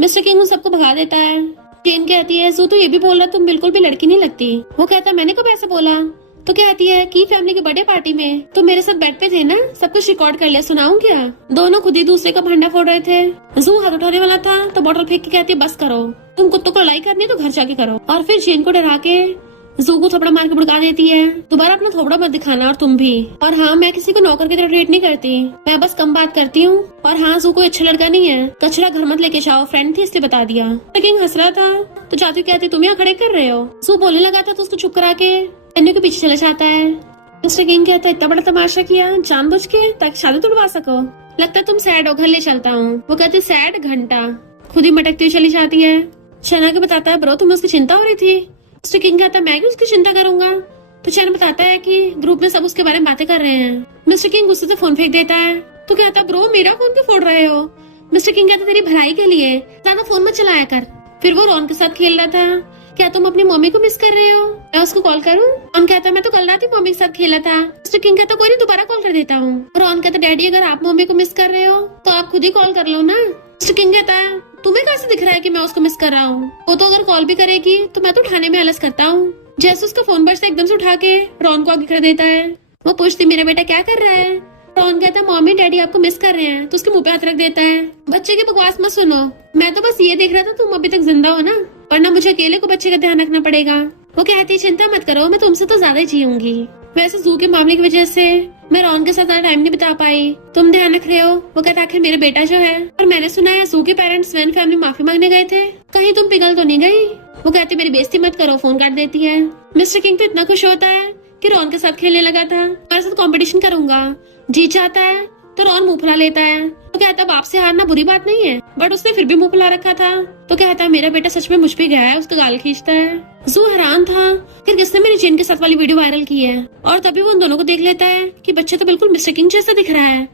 मिस्टर किंग उन सबको भगा देता है। जेन कहती है जू तो ये भी बोल रहा तुम बिल्कुल भी लड़की नहीं लगती। वो कहता मैंने कब ऐसा बोला। तो कहती है की फैमिली की बर्थडे पार्टी में तो मेरे साथ बेड पे थे ना, सब कुछ रिकॉर्ड कर लिया, सुनाऊं क्या। दोनों खुद ही दूसरे का भंडा फोड़ रहे थे। जू हाथ उठाने वाला था तो बोतल फेंक के कहती है बस करो, तुम कुत्तों को लड़ाई करनी है तो घर जाके करो। और फिर जेन को डरा के जू को थोपड़ा मार के भड़का देती है दोबारा अपना थोपड़ा मत दिखाना और तुम भी। और हाँ मैं किसी को नौकर की तरह ट्रीट नहीं करती, मैं बस कम बात करती हूँ। और हाँ जू कोई अच्छा लड़का नहीं है, कचरा घर मत लेके जाओ, फ्रेंड थी इसलिए बता दिया। लेकिन हंस रहा था तो जाती कहती तुम यहाँ खड़े कर रहे हो। जू बोलने लगा था तो उसको चुप करा के वेन्यू के पीछे चला जाता है। मिस्टर किंग कहता है इतना बड़ा तमाशा किया जानबूझ के ताकि शादी तुड़वा सको, लगता है तुम सैड हो, घर ले चलता हूँ। वो कहती सैड घंटा, खुद ही मटकती हुई चली जाती है। चैना को बताता है ब्रो तुम्हें उसकी चिंता हो रही थी। मिस्टर किंग कहता है मैं क्यों उसकी चिंता करूंगा। तो चैना बताता है कि ग्रुप में सब उसके बारे में बातें कर रहे हैं। मिस्टर किंग गुस्से से फोन फेंक देता है। तो कहता है ब्रो मेरा फोन क्यों फोड़ रहे हो। मिस्टर किंग कहता है तेरी भलाई के लिए ज्यादा फोन मत चलाया कर। फिर वो रॉन के साथ खेल रहा था। क्या तुम अपनी मम्मी को मिस कर रहे हो, मैं उसको कॉल करूं। रॉन कहता है मैं तो कल रात ही मम्मी के साथ खेला था। मिस्टर किंग कहता कोई नहीं दोबारा कॉल कर देता हूँ। रॉन कहता डैडी अगर आप मम्मी को मिस कर रहे हो तो आप खुद ही कॉल कर लो ना। मिस्टर किंग कहता है तुम्हें कैसे दिख रहा है कि मैं उसको मिस कर रहा हूँ, वो तो अगर कॉल भी करेगी तो मैं तो उठाने में आलस करता हूँ। जैसे उसका फोन बजता एकदम से उठा के रॉन को आगे कर देता है। वो पूछती मेरा बेटा क्या कर रहा है। रॉन कहता है मम्मी डैडी आपको मिस कर रहे हैं। तो उसके मुंह पे हाथ रख देता है। बच्चे की बकवास मत सुनो, मैं तो बस ये देख रहा था तुम अभी तक जिंदा हो ना, वरना मुझे अकेले को बच्चे का ध्यान रखना पड़ेगा। वो कहती है चिंता मत करो मैं तुमसे तो ज्यादा ही जीऊंगी। वैसे जू के मामले की वजह से मैं रॉन के साथ ज्यादा टाइम नहीं बिता पाई, तुम ध्यान रख रहे हो। वो कहता आखिर मेरे बेटा जो है, और मैंने सुना है जू के पेरेंट्स वैन फैमिली माफी मांगने गए थे, कहीं तुम पिघल तो नहीं गई। वो कहती मेरी बेइज्जती मत करो, फोन काट देती है। मिस्टर किंग तो इतना खुश होता है कि रॉन के साथ खेलने लगा था, हमारे साथ कंपटीशन करूंगा, जीत जाता है तो रॉन मुंह फुला लेता है। तो कहता बाप से हारना बुरी बात नहीं है, बट उसने फिर भी मुंह फुला रखा था। तो कहता है मेरा बेटा सच में मुझ पे गया है, उसका गाल खींचता है। जू हैरान था कि किसने मेरी जेन के साथ वाली वीडियो वायरल की है, और तभी वो उन दोनों को देख लेता है कि बच्चा तो बिल्कुल मिस्टर किंग जैसा दिख रहा है,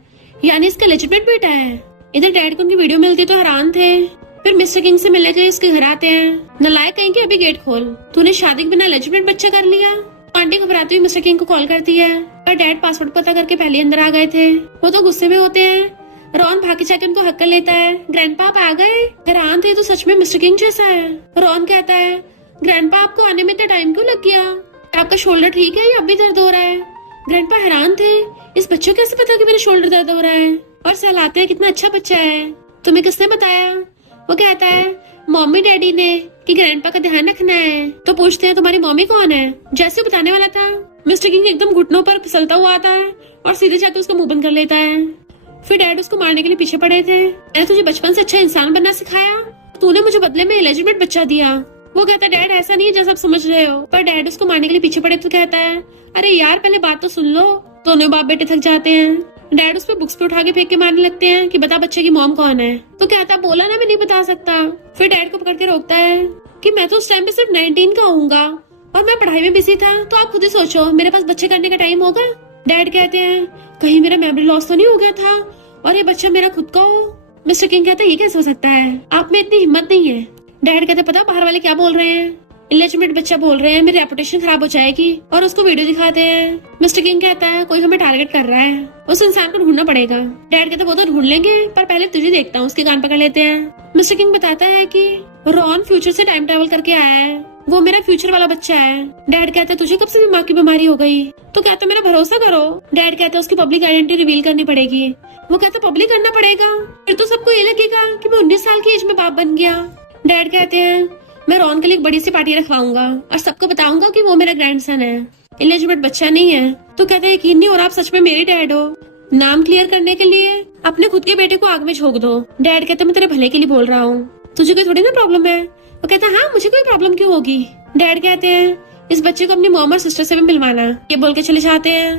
यानी इसका लेजिटिमेट बेटा है। इधर डैड को उनकी वीडियो मिलती तो हैरान थे। फिर मिस्टर किंग से मिलने के लिए उसके घर आते हैं। नलायक कहीं के अभी गेट खोल, तूने शादी के बिना लेजिटिमेट बच्चा कर लिया। आंटी घबराती हुई मिस्टर किंग को कॉल करती है, पर डैड पासवर्ड पता करके पहले अंदर आ गए थे। वो तो गुस्से में होते हैं। रॉन भाग के जाके उनको हक कर लेता है। ग्रैंडपा आप आ गए। हैरान थे तो सच में मिस्टर किंग जैसा है। रॉन कहता है ग्रैंडपा आपको आने में इतना टाइम क्यों लग गया, आपका शोल्डर ठीक है या अब भी दर्द हो रहा है। ग्रैंडपा हैरान थे इस बच्चे को कैसे पता कि मेरे शोल्डर दर्द हो रहा है, और सहलाते हैं कितना अच्छा बच्चा है, तुम्हें किसने बताया। वो कहता है मम्मी डैडी ने कि ग्रैंडपा का ध्यान रखना है। तो पूछते हैं तुम्हारी मम्मी कौन है। जैसे बताने वाला था मिस्टर किंग एकदम घुटनों पर फिसलता हुआ आता है और सीधे जाके उसका मुंह बंद कर लेता है। फिर डैड उसको मारने के लिए पीछे पड़े थे। मैंने तुझे बचपन से अच्छा इंसान बनना सिखाया, तूने मुझे बदले में इलेजिटिमेट बच्चा दिया। वो कहता है डैड ऐसा नहीं है जैसा आप समझ रहे हो। पर डैड उसको मारने के लिए पीछे पड़े तो कहता है अरे यार पहले बात तो सुन लो। दोनों बाप बेटे थक जाते हैं। डैड उस पर बुक्स पे उठा के फेंक के मारने लगते हैं कि बता बच्चे की मॉम कौन है। तो कहता बोला ना मैं नहीं बता सकता। फिर डैड को पकड़ के रोकता है कि मैं तो उस टाइम पे सिर्फ 19 का होऊंगा और मैं पढ़ाई में बिजी था, तो आप खुद ही सोचो मेरे पास बच्चे करने का टाइम होगा। डैड कहते हैं कहीं मेरा मेमोरी लॉस तो नहीं हो गया था और ये बच्चा मेरा खुद का हो। मिस्टर किंग कहता है ये कैसे हो सकता है, आप में इतनी हिम्मत नहीं है। डैड कहते पता बाहर वाले क्या बोल रहे हैं, इलेजिटिमेट बच्चा बोल रहे हैं, मेरी रेपुटेशन खराब हो जाएगी, और उसको वीडियो दिखाते हैं। मिस्टर किंग कहता है कोई हमें टारगेट कर रहा है, उस इंसान को ढूंढना पड़ेगा। डैड कहते वो तो ढूंढ लेंगे पर पहले तुझे देखता हूँ। उसके कान पकड़ लेते हैं। मिस्टर किंग बताता है कि रॉन फ्यूचर से टाइम ट्रेवल करके आया है, वो मेरा फ्यूचर वाला बच्चा है। डैड कहता है तुझे कब से माँ की बीमारी हो गई। तो कहता मेरा भरोसा करो। डैड कहता है उसकी पब्लिक आइडेंटिटी रिवील करनी पड़ेगी। वो कहता पब्लिक करना पड़ेगा, फिर तो सबको ये लगेगा कि मैं 19 साल की एज में बाप बन गया। डैड कहते हैं मैं रॉन के लिए एक बड़ी सी पार्टी रखवाऊंगा और सबको बताऊंगा कि वो मेरा ग्रैंडसन है, इलिजिबेट बच्चा नहीं है। तो कहते हैं यकीन नहीं हो रहा आप सच में मेरे डैड हो। नाम क्लियर करने के लिए अपने खुद के बेटे को आग में झोंक दो। डैड कहते मैं तेरे भले के लिए बोल रहा हूँ, तुझे कोई थोड़ी ना प्रॉब्लम है। वो कहता है हाँ मुझे कोई प्रॉब्लम क्यों होगी। डैड कहते हैं इस बच्चे को अपनी मॉम और सिस्टर से भी मिलवाना। ये बोल के चले जाते हैं।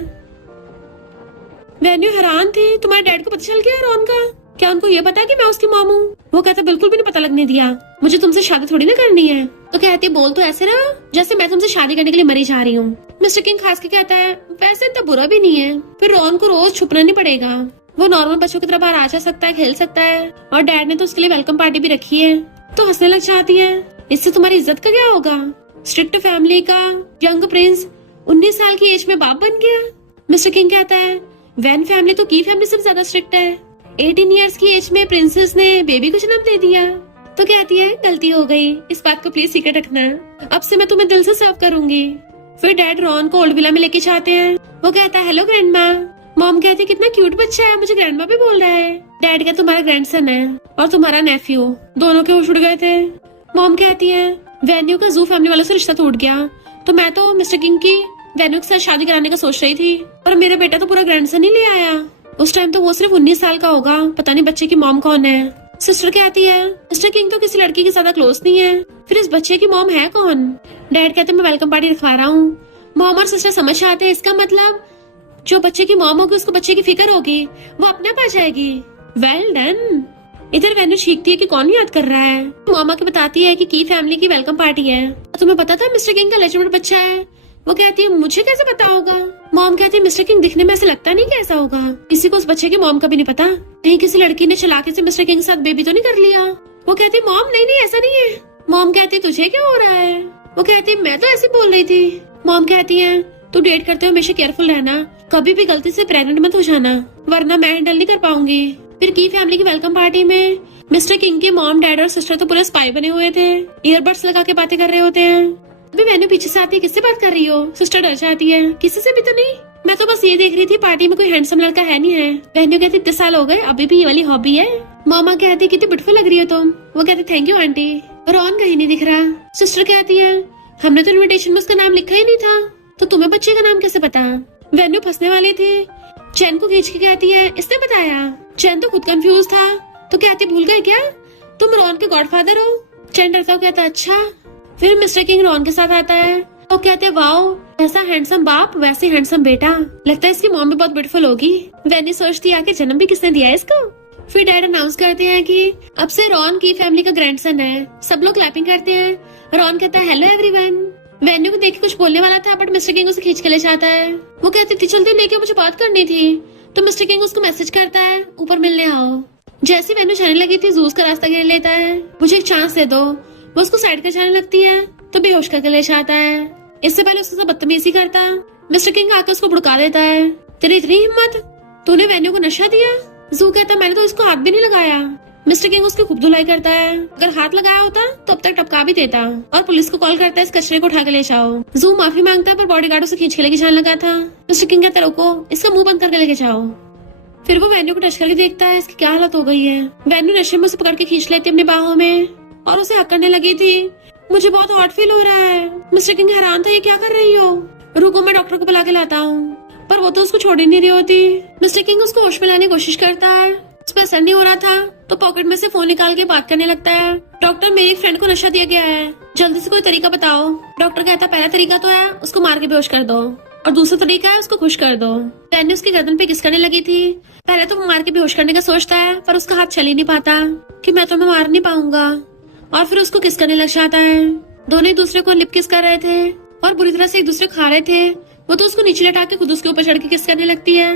वेन्यू हैरान थी तुम्हारे डैड को पता चल गया रॉन का, क्या उनको ये पता कि मैं उसकी मॉम हूँ। वो कहता बिल्कुल भी नहीं पता लगने दिया, मुझे तुमसे शादी थोड़ी ना करनी है। तो कहते बोल तो ऐसे रहा जैसे मैं तुमसे शादी करने के लिए मरी जा रही हूँ। मिस्टर किंग खास के कहता है वैसे इतना बुरा भी नहीं है, फिर रॉन को रोज छुपना नहीं पड़ेगा, वो नॉर्मल बच्चों की तरह बाहर आ जा सकता है, खेल सकता है, और डैड ने तो उसके लिए वेलकम पार्टी भी रखी है। तो हंसने लग जाती है, इससे तुम्हारी इज्जत का क्या होगा। स्ट्रिक्ट फैमिली का यंग प्रिंस 19 साल की एज में बाप बन गया। मिस्टर किंग कहता है वैन फैमिली तो की फैमिली से ज्यादा स्ट्रिक्ट है, 18 इयर्स की एज में प्रिंसेस ने बेबी को जन्म दे दिया। तो कहती है गलती हो गई, इस बात को प्लीज सीक्रेट रखना, अब से मैं तुम्हें दिल से सर्व करूंगी। फिर डैड रॉन को ओल्ड विला में लेके जाते हैं। वो कहता है हेलो ग्रैंडमा। मॉम कहती है कितना क्यूट बच्चा है, मुझे ग्रैंडमा भी बोल रहा है। डैड कहता तुम्हारा ग्रैंडसन है और तुम्हारा नेफ्यू। दोनों के होश उड़ गए थे। मॉम कहती है वेन्यू का जू फैमिली वालों से रिश्ता टूट गया, तो मैं तो मिस्टर किंग की वेन्यू के साथ शादी कराने का सोच रही थी, और मेरा बेटा तो पूरा ग्रैंडसन ही ले आया। उस टाइम तो वो सिर्फ 19 साल का होगा, पता नहीं बच्चे की मॉम कौन है। सिस्टर कहती है मिस्टर किंग तो किसी लड़की के ज्यादा क्लोज नहीं है, फिर इस बच्चे की मॉम है कौन। डैड कहते मैं वेलकम पार्टी रखवा रहा हूँ। मॉम और सिस्टर समझ आते हैं, इसका मतलब जो बच्चे की मॉम होगी उसको बच्चे की फिक्र होगी, वो अपने आप आ जाएगी। Well done. इधर वेन्यू चीखती है कि कौन याद कर रहा है। मामा के बताती है कि की फैमिली की वेलकम पार्टी है। तुम्हें पता था मिस्टर किंग का लेजिटिमेट बच्चा है? वो कहती है मुझे कैसे पता होगा। मॉम कहती है मिस्टर किंग दिखने में ऐसा लगता नहीं कैसा होगा। किसी को उस बच्चे की मॉम का भी नहीं पता। कहीं किसी लड़की ने चालाकी से मिस्टर किंग के साथ बेबी तो नहीं कर लिया। वो कहती है मॉम नहीं नहीं ऐसा नहीं है। मॉम कहती है तुझे क्या हो रहा है? वो कहती है मैं तो ऐसे बोल रही थी। मॉम कहती है तू डेट करते हो हमेशा केयरफुल रहना, कभी भी गलती से प्रेग्नेंट मत हो जाना वरना मैं हैंडल नहीं कर पाऊंगी। फिर की फैमिली की वेलकम पार्टी में मिस्टर किंग के मॉम डैड और सिस्टर तो पूरे स्पाई बने हुए थे, ईयरबड्स लगा के बातें कर रहे होते हैं। अभी वेन्यू पीछे से आती है, किससे बात कर रही हो? सिस्टर डर जाती है, किसी से भी तो नहीं, मैं तो बस ये देख रही थी पार्टी में कोई हैंडसम लड़का है नहीं है। वेन्यू कहती 30 साल हो गए अभी भी ये वाली हॉबी है। मामा कहती कितनी ब्यूटीफुल लग रही हो तुम। वो कहती थैंक यू आंटी। रॉन कहीं नहीं दिख रहा। सिस्टर कहती है हमने तो इन्विटेशन में उसका नाम लिखा ही नहीं था, तो तुम्हें बच्चे का नाम कैसे पता? वेन्यू फंसने वाली थी। चैन को खींच के कहती है इसने बताया। चैन तो खुद कंफ्यूज था, तो कहती भूल गए क्या तुम रॉन के गॉडफादर हो? चैन डरता कहता अच्छा। फिर मिस्टर किंग रॉन के साथ आता है और कहते हैं वाओ ऐसा हैंडसम बाप वैसे हैंडसम बेटा, लगता है इसकी मॉम भी बहुत ब्यूटीफुल होगी। वेन्यू सोचती है कि जन्म भी किसने दिया है इसको। फिर डैड अनाउंस करते हैं कि अब से रॉन की फैमिली का ग्रैंडसन है। सब लोग क्लैपिंग करते हैं। रॉन कहता है हेलो एवरीवन। वेन्यू को देख के कुछ बोलने वाला था बट मिस्टर किंग उसे खींच के ले जाता है। वो कहती थी जल्दी लेके मुझे बात करनी थी, तो मिस्टर किंग उसको मैसेज करता है ऊपर मिलने आओ। जैसी वेन्यू जाने लगी थी जूस का रास्ता घेर लेता है, मुझे एक चांस दे दो। वो उसको साइड कर जाने लगती है तो बेहोश करके ले जाता है। इससे पहले उसके साथ बदतमीजी करता मिस्टर किंग आकर उसको भड़का देता है। तेरी इतनी हिम्मत, तूने वेन्यू को नशा दिया? जू कहता मैंने तो इसको हाथ भी नहीं लगाया। मिस्टर किंग उसकी खूब धुलाई करता है, अगर हाथ लगाया होता तो अब तक टपका भी देता, और पुलिस को कॉल करता है इस कचरे को उठा के ले जाओ। जू माफी मांगता है पर बॉडीगार्ड उसे खींच के लेके जाने लगा था। मिस्टर किंग कहता रुको इसका मुंह बंद करके लेके जाओ। फिर वो वेन्यू को टच करके देखता है इसकी क्या हालत हो गई है। वेन्यू नशे में उसे पकड़ के खींच लेती अपनी बाहों में और उसे हक करने लगी थी। मुझे बहुत हॉट फील हो रहा है। मिस्टर किंग हैरान था ये क्या कर रही हो? रुको मैं डॉक्टर को बुला के लाता हूँ, पर वो तो उसको छोड़ ही नहीं रही होती। मिस्टर किंग उसको होश में लाने की कोशिश करता है, उस पर असर नहीं हो रहा था तो पॉकेट में से फोन निकाल के बात करने लगता है। डॉक्टर मेरी फ्रेंड को नशा दिया गया है, जल्दी से कोई तरीका बताओ। डॉक्टर कहता पहला तरीका तो है उसको मार के बेहोश कर दो, और दूसरा तरीका है उसको खुश कर दो। वेन्यू उसकी गर्दन पे किस करने लगी थी। पहले तो वो मार के बेहोश करने का सोचता है पर उसका हाथ चल ही नहीं पाता कि मैं तुम्हें मार नहीं पाऊंगा, और फिर उसको किस करने लग जाता है। दोनों एक दूसरे को लिप किस कर रहे थे और बुरी तरह से एक दूसरे खा रहे थे। वो तो उसको नीचे लटा के खुद उसके ऊपर चढ़ के किस करने लगती है।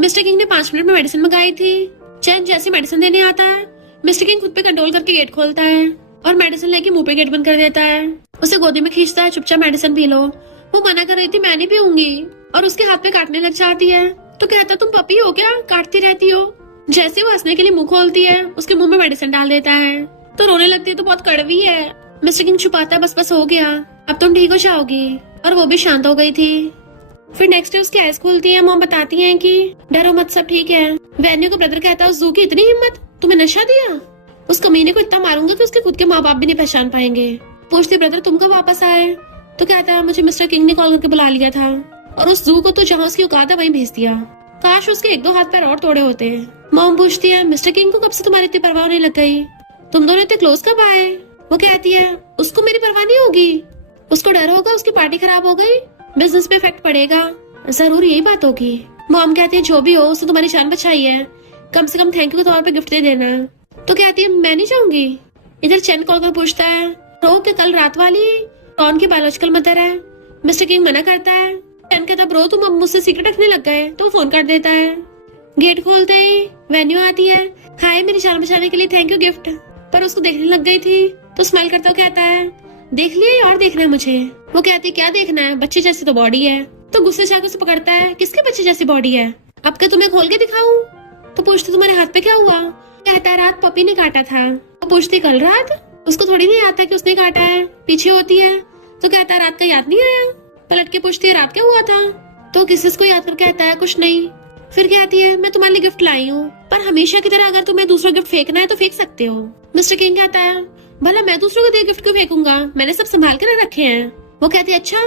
मिस्टर किंग ने 5 मिनट में मेडिसिन मंगाई थी। चैन जैसे मेडिसिन देने आता है मिस्टर किंग खुद पे कंट्रोल करके गेट खोलता है और मेडिसिन लेके मुंह पे गेट बंद कर देता है। उसे गोदी में खींचता है चुपचाप मेडिसिन पी लो। वो मना कर रही थी मैं नहीं पीऊंगी, और उसके हाथ पे काटने लग जाती है तो कहता तुम पपी हो क्या, काटती रहती हो। जैसे वो हंसने के लिए मुंह खोलती है उसके मुंह में मेडिसिन डाल देता है तो रोने लगती है तो बहुत कड़वी है। मिस्टर किंग छुपाता है बस हो गया अब तुम ठीक हो जाओगी, और वो भी शांत हो गई थी। फिर नेक्स्ट डे उसकी आइज खुलती है। मॉम बताती हैं कि डरो मत सब ठीक है। वेन्यू का ब्रदर कहता है उस जू की इतनी हिम्मत, तुम्हें नशा दिया? उस कमीने को इतना मारूंगा कि उसके खुद के माँ बाप भी नहीं पहचान पाएंगे। पूछती ब्रदर तुम कब वापस आए? तो कहता है मुझे मिस्टर किंग ने कॉल करके बुला लिया था, और उस जू को तो जहाँ उसकी औकात है वहीं भेज दिया। काश उसके 1-2 हाथ पैर और तोड़े होते। मॉम पूछती है मिस्टर किंग को कब से तुम्हारी इतनी परवाह नहीं लग गई, तुम दोनों इतने क्लोज कब आए? वो कहती है उसको मेरी परवाह नहीं होगी, उसको डर होगा उसकी पार्टी खराब हो गई, बिजनेस पे इफेक्ट पड़ेगा, जरूर यही बात होगी। मॉम कहती है जो भी हो उसने तुम्हारी जान बचाई है, कम से कम थैंक यू के तौर पे गिफ्ट दे देना। तो कहती है मैं नहीं जाऊंगी। इधर चैन कॉल कर पूछता है रो के कल रात वाली रॉन की बायोलॉजिकल मदर है। मिस्टर किंग मना करता है। चैन कहता ब्रो तुम अब मुझसे सीक्रेट रखने लग गए, तो फोन कर देता है। गेट खोलते ही वेन्यू आती है। हाय मेरी जान बचाने के लिए थैंक यू गिफ्ट, पर उसको देखने लग गई थी तो स्माइल करता हुआ कहता है देख लिया और देखना है मुझे। वो कहती क्या देखना है, बच्चे जैसी तो बॉडी है। तो गुस्से से आकर उसे पकड़ता है किसके बच्चे जैसी बॉडी है, अब क्या तुम्हें खोल के दिखाऊं? तो पूछती तुम्हारे हाथ पे क्या हुआ? कहता है रात पपी ने काटा था। तो पूछती कल रात? उसको थोड़ी नहीं आता कि उसने काटा है, पीछे होती है। तो कहता है रात का याद नहीं आया। पलट के पूछती है रात क्या हुआ था? तो किसी को याद कर कहता है कुछ नहीं। फिर कहती है मैं तुम्हारे लिए गिफ्ट लाई हूँ, पर हमेशा की तरह अगर तुम्हें दूसरा गिफ्ट फेंकना है तो फेंक सकते हो। मिस्टर किंग कहता है भला मैं दूसरों को दिए गिफ्ट क्यों फेंकूंगा, मैंने सब संभाल कर रखे हैं। वो कहती है अच्छा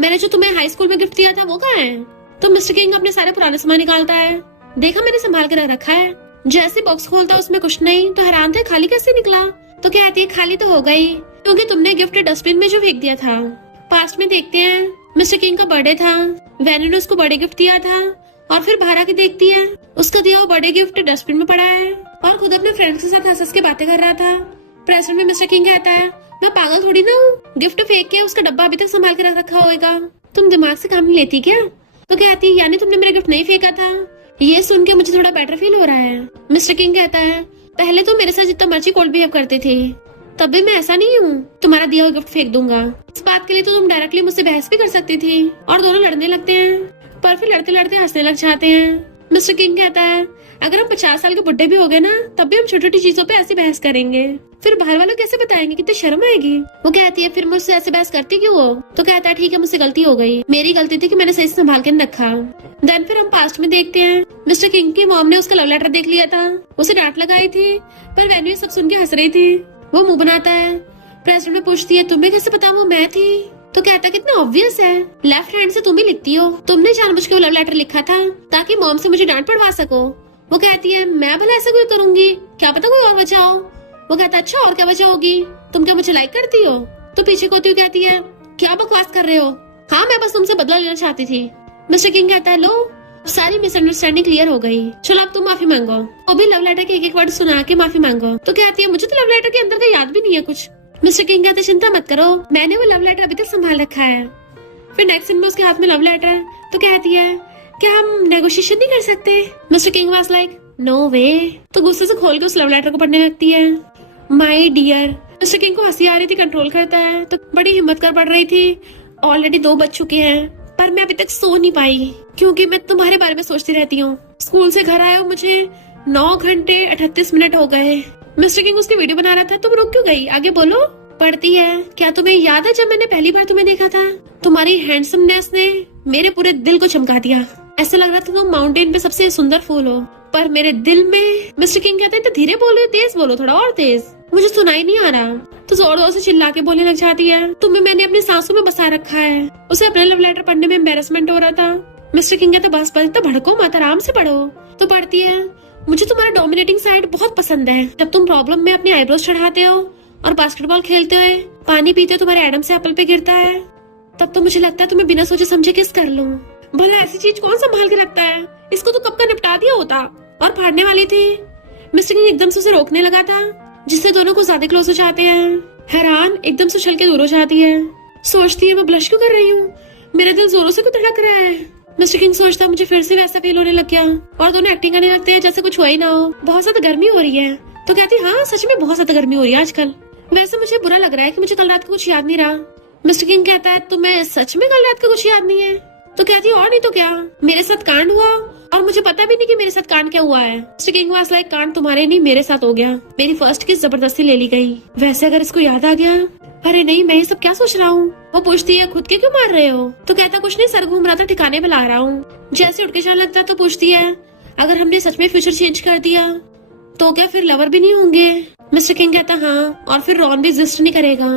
मैंने जो तुम्हें हाई स्कूल में गिफ्ट दिया था वो कहाँ है? तो मिस्टर किंग अपने सारे पुराने सामान निकालता है। देखा मैंने संभाल कर रखा है। जैसे बॉक्स खोलता उसमें कुछ नहीं, तो हैरान थे खाली कैसे निकला। तो कहती है खाली तो हो गई क्योंकि तुमने गिफ्ट डस्टबिन में जो फेंक दिया था। पास्ट में देखते हैं मिस्टर किंग का बर्थडे था, वेन्यू ने उसको बर्थडे गिफ्ट दिया था, और फिर बाहर आके देखती है उसका दिया हुआ बर्थडे गिफ्ट डस्टबिन में पड़ा है, और खुद अपने फ्रेंड्स के साथ हंस हंस के बातें कर रहा था। प्रेसिडेंट में मिस्टर किंग कहता है, मैं पागल थोड़ी ना हूँ, गिफ्ट फेंक के उसका डब्बा अभी तक संभाल के रख रखा होगा, तुम दिमाग से काम नहीं लेती क्या? तो कहती है, यानी तुमने मेरा गिफ्ट नहीं फेंका था? ये सुन के मुझे थोड़ा बेटर फील हो रहा है। मिस्टर किंग कहता है, पहले तो मेरे साथ जितना मर्जी कोल्ड बिहेव करते थे, तब भी मैं ऐसा नहीं हूँ तुम्हारा दिया हुआ गिफ्ट फेंक दूंगा। इस बात के लिए तो तुम डायरेक्टली मुझसे बहस भी कर सकती थी। और दोनों लड़ने लगते हैं, पर फिर लड़ते लड़ते हंसने लग जाते हैं। मिस्टर किंग कहता है, अगर हम 50 साल के बुढ़े भी हो गए ना, तब भी हम छोटी छोटी चीजों पे ऐसी बहस करेंगे, फिर बाहर वालों कैसे बताएंगे, कितनी शर्म आएगी। वो कहती है, फिर मुझसे ऐसे बहस करती क्यों हो? तो कहता है, ठीक है मुझसे गलती हो गई, मेरी गलती थी कि मैंने सही से संभाल के नहीं रखा। देन फिर हम पास्ट में देखते हैं, मिस्टर किंग की मॉम ने उसका लव लेटर देख लिया था, उसे डांट लगाई थी, पर वेन्यू ये सब सुन के हंस रही थी। वो मुंह बनाता है। प्रेसिडेंट में पूछती है, तुम्हें कैसे पता वो मैं थी? तो कहता है, कितना ऑब्वियस है, लेफ्ट हैंड से तुम ही लिखती हो, तुमने जानबूझ के वो लव लेटर लिखा था ताकि मॉम से मुझे डांट पड़वा सको। वो कहती है, मैं भला ऐसा कोई करूंगी, क्या पता कोई और वजह हो। वो कहता है, अच्छा और क्या वजह होगी, तुम क्या मुझे लाइक करती हो? तो पीछे को कहती है, क्या बकवास कर रहे हो, हाँ मैं बस तुमसे बदला लेना चाहती थी। मिस्टर किंग कहता है, लो सारी मिसअंडरस्टैंडिंग क्लियर हो गई, चलो अब तुम माफी मांगो। वो भी लव लेटर के एक एक वर्ड सुना के माफी मांगो। तो कहती है, मुझे तो लव लेटर के अंदर का याद भी नहीं है कुछ। मिस्टर किंग कहते, चिंता मत करो, मैंने वो लव लेटर अभी तक संभाल रखा है। फिर नेक्स्ट सीन में उसके हाथ में लव लेटर। तो कहती है, क्या हम नेगोशिएशन नहीं कर सकते? Mister King was like, no way. तो गुस्से से खोल के उस लव लेटर को पढ़ने लगती है। My dear. मिस्टर किंग को हंसी आ रही थी, कंट्रोल करता है, तो बड़ी हिम्मत कर पड़ रही थी। ऑलरेडी 2 बज चुके हैं, पर मैं अभी तक सो नहीं पाई क्योंकि मैं तुम्हारे बारे में सोचती रहती हूँ। स्कूल से घर आए हो मुझे 9 घंटे 38 मिनट हो गए। मिस्टर किंग उसकी वीडियो बना रहा था, तुम रुक क्यों गई, आगे बोलो। पढ़ती है, क्या तुम्हें याद है जब मैंने पहली बार तुम्हें देखा था, तुम्हारी हैंडसमनेस ने मेरे पूरे दिल को चमका दिया, ऐसा लग रहा था तुम माउंटेन पे सबसे सुंदर फूल हो, पर मेरे दिल में। मिस्टर किंग कहते हैं, तो धीरे बोलो, तेज बोलो, थोड़ा और तेज, मुझे सुनाई नहीं आ रहा। तो जोर जोर से चिल्ला के बोलने लग जाती है, तुम्हें मैंने अपनी सांसों में बसा रखा है। उसे अपने लव लेटर पढ़ने में एम्बेरसमेंट हो रहा था। मिस्टर किंग कहते, बस इतना भड़को मत, आराम से पढ़ो। तो पढ़ती है, मुझे तुम्हारा डोमिनेटिंग साइड बहुत पसंद है, जब तुम प्रॉब्लम में अपने आईब्रोज चढ़ाते हो और बास्केटबॉल खेलते हुए पानी पीते हो तुम्हारे एडम से एप्पल पे गिरता है, तब तो मुझे लगता है तुम्हें बिना सोचे समझे किस कर लूं। भला ऐसी चीज कौन संभाल के रखता है, इसको तो कब का निपटा दिया होता। और फाड़ने वाली थी। मिस्टर किंग एकदम से उसे रोकने लगा था, जिससे दोनों को ज्यादा क्लोज हो जाते हैं। हैरान एकदम से उछल के दूर हो जाती है। सोचती है, मैं ब्लश क्यों कर रही हूँ, मेरा दिल जोरों से क्यों धड़क रहा है। मिस्टर किंग सोचता, मुझे फिर से वैसा फील होने लग गया। और दोनों एक्टिंग करने लगते हैं जैसे कुछ हुआ ही ना हो। बहुत ज्यादा गर्मी हो रही है। तो कहती, हाँ सच में बहुत ज्यादा गर्मी हो रही है आजकल। वैसे मुझे बुरा लग रहा है कि मुझे कल रात को कुछ याद नहीं रहा। मिस्टर किंग कहता है, तुम्हें सच में कल रात को कुछ याद नहीं है? तो कहती है, और नहीं तो क्या, मेरे साथ कांड हुआ और मुझे पता भी नहीं कि मेरे साथ कांड क्या हुआ है। मिस्टर किंग वाज लाइक, कांड तुम्हारे नहीं मेरे साथ हो गया, मेरी फर्स्ट किस जबरदस्ती ले ली गई। वैसे अगर इसको याद आ गया, अरे नहीं मैं ये सब क्या सोच रहा हूँ। वो पूछती है, खुद के क्यों मार रहे हो? तो कहता, कुछ नहीं, सर घूम रहा था, ठिकाने पे ला रहा हूँ। जैसे उठ के जाने लगता है तो पूछती है, अगर हमने सच में फ्यूचर चेंज कर दिया तो क्या फिर लवर भी नहीं होंगे? मिस्टर किंग कहता, हाँ, और फिर रॉन भी एग्जिस्ट नहीं करेगा।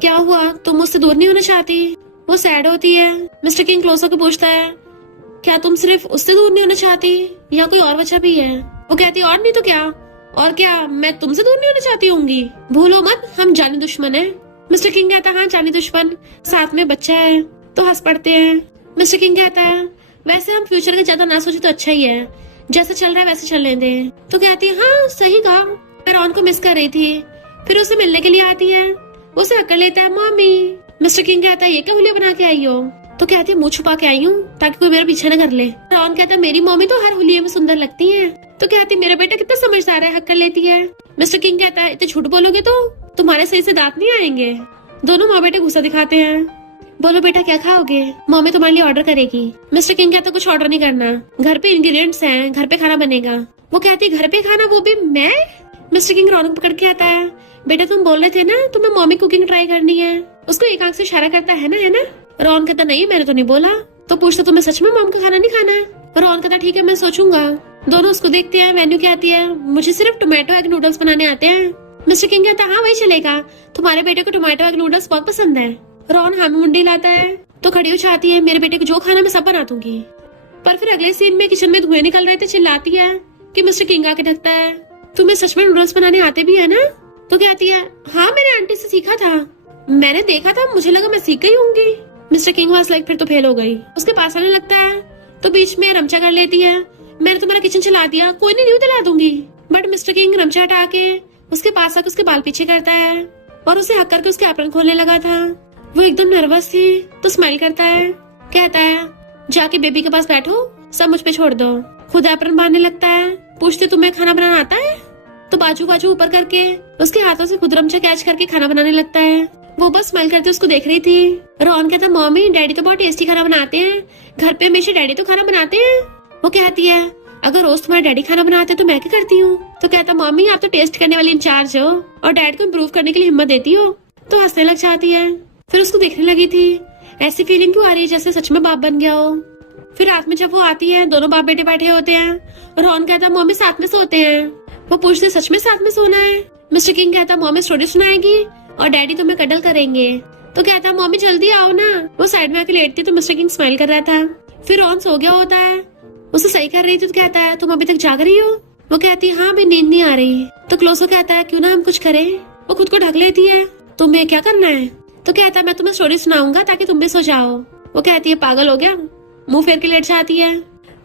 क्या हुआ, तुम मुझसे दूर नहीं होना चाहती? वो सैड होती है। मिस्टर किंग क्लोज होकर पूछता है, क्या तुम सिर्फ उससे दूर नहीं होना चाहती या कोई और वजह भी है? वो कहती है, और नहीं तो क्या, और क्या मैं तुमसे दूर नहीं होना चाहती होंगी? भूलो मत, हम जानी दुश्मन है। मिस्टर किंग कहता है, हाँ जानी दुश्मन, साथ में बच्चा है। तो हंस पड़ते हैं। मिस्टर किंग कहता है, वैसे हम फ्यूचर का ज्यादा ना सोचे तो अच्छा ही है, जैसे चल रहा है वैसे चलने दे। तो कहती है, हाँ सही कहा, मैं रॉन को मिस कर रही थी। फिर उसे मिलने के लिए आती है, उसे हक कर लेता है, मम्मी। मिस्टर किंग कहता है, ये क्या हुलिया बना के आई हो? तो कहती है, मुंह छुपा के आई हूँ ताकि कोई मेरा पीछा न कर ले। रॉन कहता है, मेरी मम्मी तो हर हुलिये में सुंदर लगती है। तो कहती है, मेरा बेटा कितना समझदार है, हक कर लेती है। मिस्टर किंग कहता है, इतने झूठ बोलोगे तो तुम्हारे सही से दांत नहीं आएंगे। दोनों माँ बेटे गुस्सा दिखाते हैं। बोलो बेटा क्या खाओगे? मम्मी तुम्हारे लिए ऑर्डर करेगी। मिस्टर किंग कहता, कुछ ऑर्डर नहीं करना, घर पे इंग्रेडिएंट्स हैं, घर पे खाना बनेगा। वो कहती, घर पे खाना, वो भी मैं? मिस्टर किंग रॉन को पकड़ के आता है, बेटा तुम बोल रहे थे ना तुम्हें मम्मी कुकिंग ट्राई करनी है। उसको एक आंख से इशारा करता है ना। रॉन कहता, नहीं मैंने तो नहीं बोला। तो पूछता, तुम्हें सच में मॉम का खाना नहीं खाना है? रॉन कहता, ठीक है मैं सोचूंगा। दोनों उसको देखते हैं। वेन्यू कहती है, मुझे सिर्फ टोमेटो एग नूडल्स बनाने आते हैं। मिस्टर किंग कहता, हाँ वही चलेगा, तुम्हारे बेटे को टोमेटो एग नूडल्स बहुत पसंद है। रॉन हामी मुंडी लाता है तो खड़ी हो जाती है, मेरे बेटे को जो खाना मैं सब बना दूंगी। पर फिर अगले सीन में किचन में धुएं निकल रहे थे, चिल्लाती है कि मिस्टर किंग आके ढकता है, तुम्हें सच में नूडल्स बनाने आते भी है ना? तो कहती है, हाँ मैंने आंटी से सीखा था, मैंने देखा था, मुझे लगा मैं सीख गई होंगी। मिस्टर किंग वाज लाइक, फिर तो फेल हो गई। उसके पास आने लगता है तो बीच में रमचा कर लेती है, मैंने तुम्हारा किचन चला दिया, कोई नहीं, न्यू दिला दूंगी। बट मिस्टर किंग रमचा हटा के उसके पास आकर उसके बाल पीछे करता है और उसे हक करके उसके एप्रन खोलने लगा था। वो एकदम नर्वस थी तो स्माइल करता है, कहता है जाके बेबी के पास बैठो, सब मुझ पे छोड़ दो। खुद एप्रन बांधने लगता है, पूछते तुम्हें खाना बनाना आता है? तो बाजू बाजू ऊपर करके उसके हाथों से खुद रमचा कैच करके खाना बनाने लगता है। वो बस स्माइल करते उसको देख रही थी। रॉन कहता मम्मी डैडी तो बहुत टेस्टी खाना बनाते हैं, घर पे हमेशा डैडी तो खाना बनाते हैं। वो कहती है अगर रोज तुम्हारे डैडी खाना बनाते तो मैं क्या करती हूँ? तो कहता मम्मी आप तो टेस्ट करने वाली इंचार्ज हो और डैड को इम्प्रूव करने के लिए हिम्मत देती हो। तो हंसने लग जाती है। फिर उसको देखने लगी थी, ऐसी फीलिंग क्यों आ रही है जैसे सच में बाप बन गया हो। फिर रात में जब वो आती है, दोनों बाप बेटे बैठे होते हैं। रॉन कहता मम्मी साथ में सोते हैं। वो पूछते सच में साथ में सोना है? मिस्टर किंग कहता मम्मी स्टोरी सुनाएगी और डैडी तुम्हें कडल करेंगे। तो कहता मम्मी जल्दी आओ ना। वो साइड में आके लेटती तो मिस्टर किंग स्माइल कर रहा था। फिर रॉन सो गया होता है, उसे सही कर रही थी तो कहता है तुम अभी तक जाग रही हो? वो कहती है हाँ अभी नींद नहीं आ रही। तो क्लोसो कहता है क्यों ना हम कुछ करें। वो खुद को ढक लेती है, तुम्हें क्या करना है? तो कहता है मैं तुम्हें स्टोरी सुनाऊंगा ताकि तुम भी सो जाओ। वो कहती है पागल हो गया, मुंह फेर के लेट जाती है।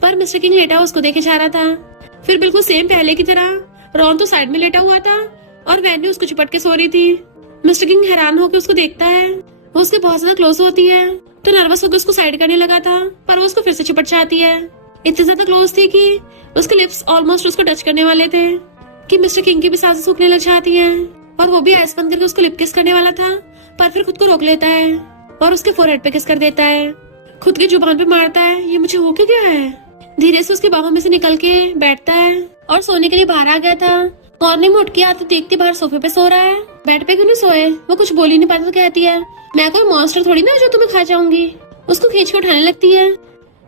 पर मिस्टर किंग लेटा उसको देखे जा रहा था। फिर बिल्कुल सेम पहले की तरह रॉन तो साइड में लेटा हुआ था और वैन्यू उसको चिपट के सो रही थी। मिस्टर किंग हैरान होकर उसको देखता है। वो उसके बहुत ज्यादा क्लोज होती है तो नर्वस होकर उसको साइड करने लगा था, पर वो उसको फिर से चिपट जाती है। इतनी ज्यादा क्लोज थी कि उसके लिप्स ऑलमोस्ट उसको टच करने वाले थे कि मिस्टर किंग की भी सांसें सूखने लग जाती हैं। और वो भी आइस बंद करके उसको लिप किस करने वाला था, पर फिर खुद को रोक लेता है और उसके फोरहेड पे किस कर देता है। खुद की जुबान पे मारता है, ये मुझे हो क्या गया है। धीरे से उसकी बाहों में से निकल के बैठता है और सोने के लिए बाहर आ गया था। मॉर्निंग में उठ के आते देखती बाहर सोफे पे सो रहा है। बेड पे क्यों नहीं सोए? वो कुछ बोल ही नहीं पाता तो कहती है मैं कोई मॉन्स्टर थोड़ी ना जो तुम्हें खा जाऊंगी। उसको खींच के उठाने लगती है।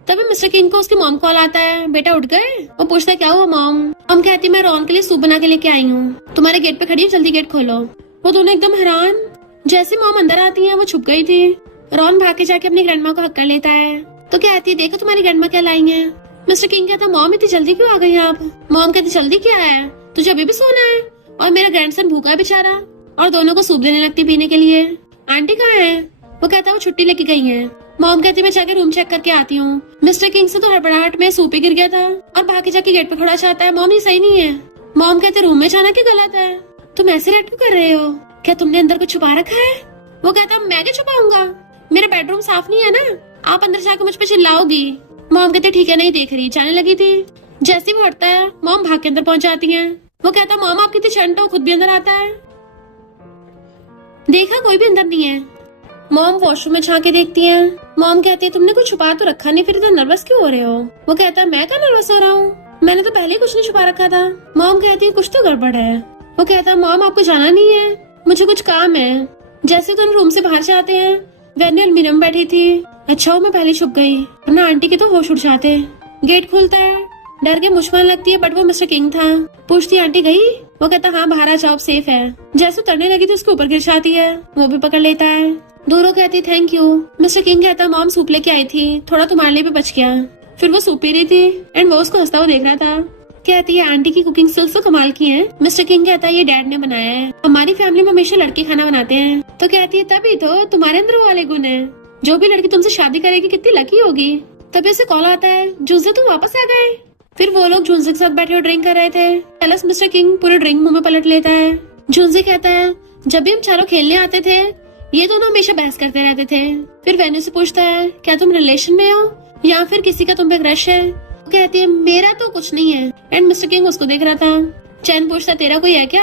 तभी मिस्टर किंग को उसकी मॉम कॉल आता है, बेटा उठ गए? वो पूछता है क्या हुआ मॉम? मॉम कहती है मैं रॉन के लिए सूप बना के लेके आई हूँ, तुम्हारे गेट पे खड़ी हूँ, जल्दी गेट खोलो। वो दोनों एकदम हैरान। जैसे मॉम अंदर आती है वो छुप गई थी। रॉन भाग के जाके अपनी ग्रैंडमा को हक कर लेता है तो कहती है देखो तुम्हारी ग्रैंडमा क्या लाई है। मिस्टर किंग कहता मॉम इतनी जल्दी क्यों आ गई आप? मॉम कहती जल्दी क्या है, तुझे अभी भी सोना है और मेरा ग्रैंडसन भूखा है बेचारा। और दोनों को सूप देने लगती पीने के लिए। आंटी कहाँ है? वो कहता वो छुट्टी लेके गई है। मॉम कहती मैं जाके रूम चेक करके आती हूँ। मिस्टर किंग से तो हड़बड़ाहट में सूप ही गिर गया था और भागे जाके गेट पे खड़ा चाहता है, मॉम ये सही नहीं है। मॉम कहते रूम में जाना क्या गलत है, तुम ऐसे रिएक्ट क्यों कर रहे हो? क्या तुमने अंदर कुछ छुपा रखा है? वो कहता मैं क्या छुपाऊंगा, मेरा बेडरूम साफ नहीं है ना, आप अंदर जाकर मुझ पे चिल्लाओगी। मॉम कहते ठीक है नहीं देख रही, जाने लगी थी। जैसे वो हटता है मॉम भाग के अंदर पहुंच जाती है। वो कहता मॉम आप कितनी शंट हो, खुद भी अंदर आता है। देखा कोई भी अंदर नहीं है। मॉम वॉशरूम में झांक के देखती है। मॉम कहती है तुमने कुछ छुपा तो रखा नहीं, फिर इतना नर्वस क्यों हो रहे हो? वो कहता है मैं क्या नर्वस हो रहा हूँ, मैंने तो पहले कुछ नहीं छुपा रखा था। मॉम कहती है कुछ तो गड़बड़ है। वो कहता है मॉम आपको जाना नहीं है, मुझे कुछ काम है। जैसे दोनों रूम से बाहर जाते हैं वैन्यू अलमीरा में बैठी थी। अच्छा वो मैं पहले छुप गई, वरना आंटी के तो होश उड़ जाते। गेट खुलता है, डर के मुझ लगती है बट वो मिस्टर किंग था। पूछती आंटी गई? वो कहता हाँ बाहर आ जाओ सेफ है। जैसे उतरने लगी तो उसके ऊपर गिर जाती है, वो भी पकड़ लेता है। दूरों कहती थैंक यू। मिस्टर किंग कहता मॉम सूप लेके आई थी, थोड़ा तुम्हारे लिए भी बच गया। फिर वो सूप पी रही थी एंड वो उसको हंसता हुआ देख रहा था। कहती है आंटी की कुकिंग स्किल्स तो कमाल की है। मिस्टर किंग कहता है ये डैड ने बनाया है, हमारी फैमिली में हमेशा लड़के खाना बनाते हैं। तो कहती है तभी तो तुम्हारे अंदर वाले गुण है, जो भी लड़की तुमसे शादी करेगी कितनी लकी होगी। तभी उसे कॉल आता है जूनसे तुम वापस आ गए। फिर वो लोग जूनसे के साथ बैठे और ड्रिंक कर रहे थे। प्लस मिस्टर किंग पूरे ड्रिंक मुंह में पलट लेता है। जूनसे कहता है जब भी हम चारों खेलने आते थे ये दोनों हमेशा बहस करते रहते थे। फिर वेन्यू से पूछता है क्या तुम रिलेशन में हो या फिर किसी का तुम पे क्रश है? वो कहती है मेरा तो कुछ नहीं है। एंड मिस्टर किंग उसको देख रहा था। चैन पूछता तेरा कोई है क्या?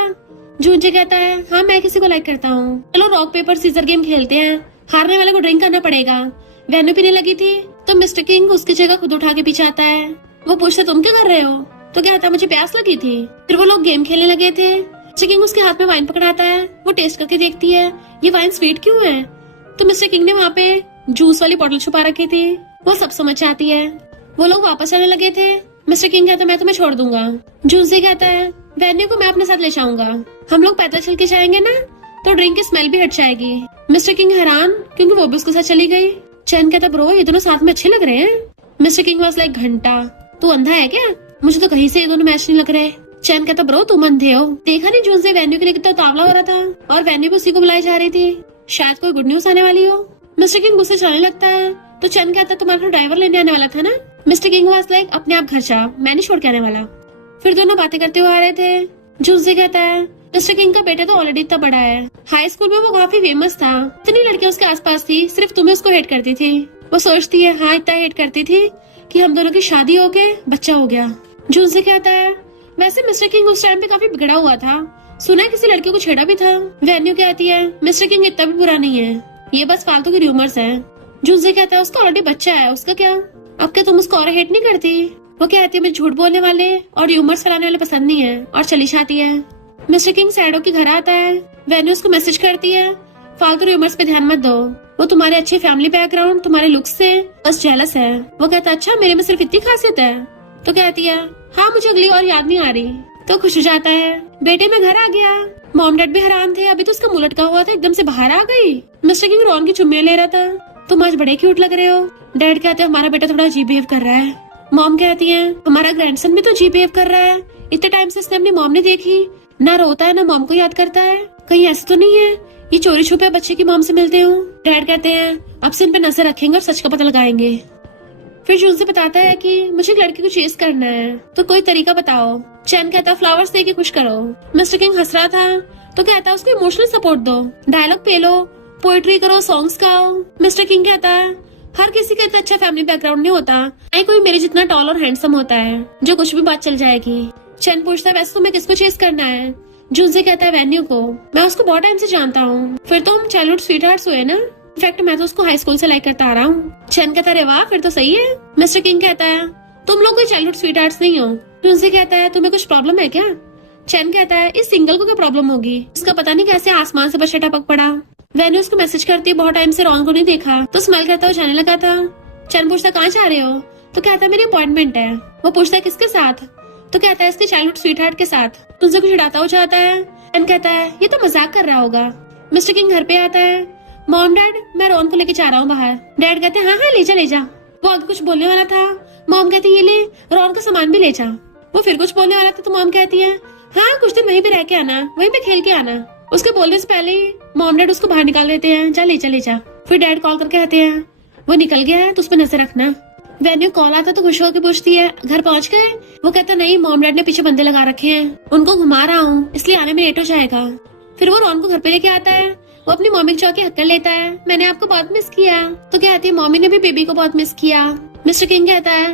जूनसे कहता है हाँ मैं किसी को लाइक करता हूँ, चलो रॉक पेपर सीजर गेम खेलते हैं, हारने वाले को ड्रिंक करना पड़ेगा। वेन्यू पीने लगी थी तो मिस्टर किंग उसकी जगह खुद उठा के पीछे आता है। वो पूछता तुम क्या कर रहे हो? तो कहता मुझे प्यास लगी थी। फिर वो लोग गेम खेलने लगे थे। मिस्टर किंग उसके हाथ में वाइन पकड़ाता है। वो टेस्ट करके देखती है ये वाइन स्वीट क्यों है। तो मिस्टर किंग ने वहाँ पे जूस वाली बोतल छुपा रखी थी। वो सब समझ जाती है। वो लोग वापस आने लगे थे। मिस्टर किंग कहता मैं तुम्हें छोड़ दूंगा। जूसी कहता है वेन्यू को मैं अपने साथ ले जाऊंगा, हम लोग पैदल चल के जाएंगे ना तो ड्रिंक की स्मेल भी हट जाएगी। मिस्टर किंग हैरान क्योंकि वो भी उसके साथ चली गई। चैन कहता ब्रो ये दोनों साथ में अच्छे लग रहे हैं। मिस्टर किंग वाज लाइक घंटा तू अंधा है क्या? मुझे तो कहीं से ये दोनों मैच नहीं लग रहे। चैन कहता ब्रो तुम अंधे हो, देखा नहीं जून से वेन्यू के लिए कितना तावला हो रहा था और वेन्यू भी उसी को बुलाई जा रही थी, शायद कोई गुड न्यूज आने वाली हो। मिस्टर किंग गुस्से जाने लगता है तो चैन कहता तुम्हारा ड्राइवर लेने आने वाला था ना। मिस्टर किंग वाज लाइक अपने आप घर जा, मैं नहीं छोड़ के आने वाला। फिर दोनों बातें करते हुए आ रहे थे। जूनसे कहता है मिस्टर किंग का बेटा तो ऑलरेडी इतना बड़ा है, हाई स्कूल में वो काफी फेमस था, इतनी लड़कियां उसके आसपास थी, सिर्फ तुम्हें उसको हेट करती थी। वो सोचती है हाँ इतना हेट करती थी कि हम दोनों की शादी होके बच्चा हो गया। जूनसे कहता है वैसे मिस्टर किंग उस टाइम पे काफी बिगड़ा हुआ था, सुना है किसी लड़की को छेड़ा भी था। वेन्यू कहती है मिस्टर किंग इतना भी बुरा नहीं है, ये बस फालतू की रूमर्स है। जूनसे कहता है उसका ऑलरेडी बच्चा है, उसका क्या, अब क्या तुम उसको और हेट नहीं करती। वो कहती है मुझे झूठ बोलने वाले और र्यूमर्स फैलाने वाले पसंद नहीं है, और चली जाती है। मिस्टर किंग सैडो के घर आता है। वेन्यू उसको मैसेज करती है फालतू र्यूमर्स पे ध्यान मत दो, वो तुम्हारे अच्छे फैमिली बैकग्राउंड, तुम्हारे लुक्स से बस जेलस है। वो कहता अच्छा मेरे में सिर्फ इतनी खासियत है। तो कहती है हाँ मुझे अगली और याद नहीं आ रही। तो खुश हो जाता है बेटे में घर आ गया। मॉम डैड भी हैरान थे, अभी तो उसका मुंह लटका हुआ था एकदम से बाहर आ गई। मिस्टर किंग रॉन की चुम्मे ले रहा था। तुम आज बड़े क्यूट लग रहे हो। डैड कहते हैं हमारा बेटा थोड़ा अजीब बिहेव कर रहा है। मॉम कहती है हमारा ग्रैंडसन भी तो अजीब बिहेव कर रहा है, इतने टाइम से इसने अपनी मॉम ने देखी, ना रोता है ना मॉम को याद करता है, कहीं ऐसा तो नहीं है ये चोरी छुपे बच्चे की मॉम से मिलते हो। डैड कहते हैं अब से इन पे नजर रखेंगे और सच का पता लगाएंगे। फिर जून से बताता है कि मुझे एक लड़की को चेस करना है, तो कोई तरीका बताओ। चैन कहता है फ्लावर्स दे के खुश करो। मिस्टर किंग हंस रहा था तो कहता है उसको इमोशनल सपोर्ट दो, डायलॉग पे लो, पोएट्री करो, सॉन्ग्स गाओ। मिस्टर किंग कहता है हर किसी का इतना अच्छा फैमिली बैकग्राउंड नहीं होता, नहीं कोई मेरे जितना टॉल और हैंडसम होता है जो कुछ भी बात चल जाएगी। चैन पूछता है वैसे तुम्हें किसको चेस करना है। जून से कहता है वेन्यू को, मैं उसको बहुत टाइम से जानता हूँ, फिर तो हम चाइल्डहुड स्वीटहार्ट्स हुए ना, इनफैक्ट मैं तो उसको हाई स्कूल से लाइक करता आ रहा हूँ। चैन कहता है वाह फिर तो सही है। मिस्टर किंग कहता है तुम लोग कोई चाइल्डहुड स्वीटहार्ट्स नहीं हो। जून से कहता है तुम्हें कुछ प्रॉब्लम है क्या। चैन कहता है इस सिंगल को क्या प्रॉब्लम होगी, इसका पता नहीं कैसे आसमान से बच्चा टपक पड़ा। वेन्यू उसको मैसेज करती है बहुत टाइम से रॉन को नहीं देखा, तो स्माइल करता हुआ जाने लगा था। चैन पूछता कहाँ जा रहे हो, तो कहता है मेरी अपॉइंटमेंट है। वो पूछता है किसके साथ, तो कहता है इसके चाइल्डहुड स्वीटहार्ट के साथ। तुमसे कुछ हिड़ाता हो जाता है। चैन कहता है ये तो मजाक कर रहा होगा। मिस्टर किंग घर पे आता है। मॉम डैड मैं रॉन को लेके जा रहा हूँ बाहर। डैड कहते हैं हाँ ले जा ले जा। वो आगे कुछ बोलने वाला था, मॉम कहती है ये ले रॉन का सामान भी ले जा। वो फिर कुछ बोलने वाला था तो मॉम कहती है हाँ कुछ दिन वहीं पे रह के आना, वहीं पे खेल के आना। उसके बोलने से पहले ही मॉम डैड उसको बाहर निकाल देते हैं, जा ले जा ले जा। फिर डैड कॉल करके कहते हैं वो निकल गया है तो उस पर नजर रखना। वेन्यू कॉल आता तो खुश होकर पूछती है घर पहुंच गए। वो कहता नहीं मॉम डैड ने पीछे बंदे लगा रखे हैं, उनको घुमा रहा हूँ इसलिए आने में लेट हो जाएगा। फिर वो रॉन को घर पे लेके आता है। वो अपनी मम्मी की चौकी हक कर लेता है, मैंने आपको बहुत मिस किया। तो कहती है मम्मी ने भी बेबी को बहुत मिस किया। मिस्टर किंग कहता है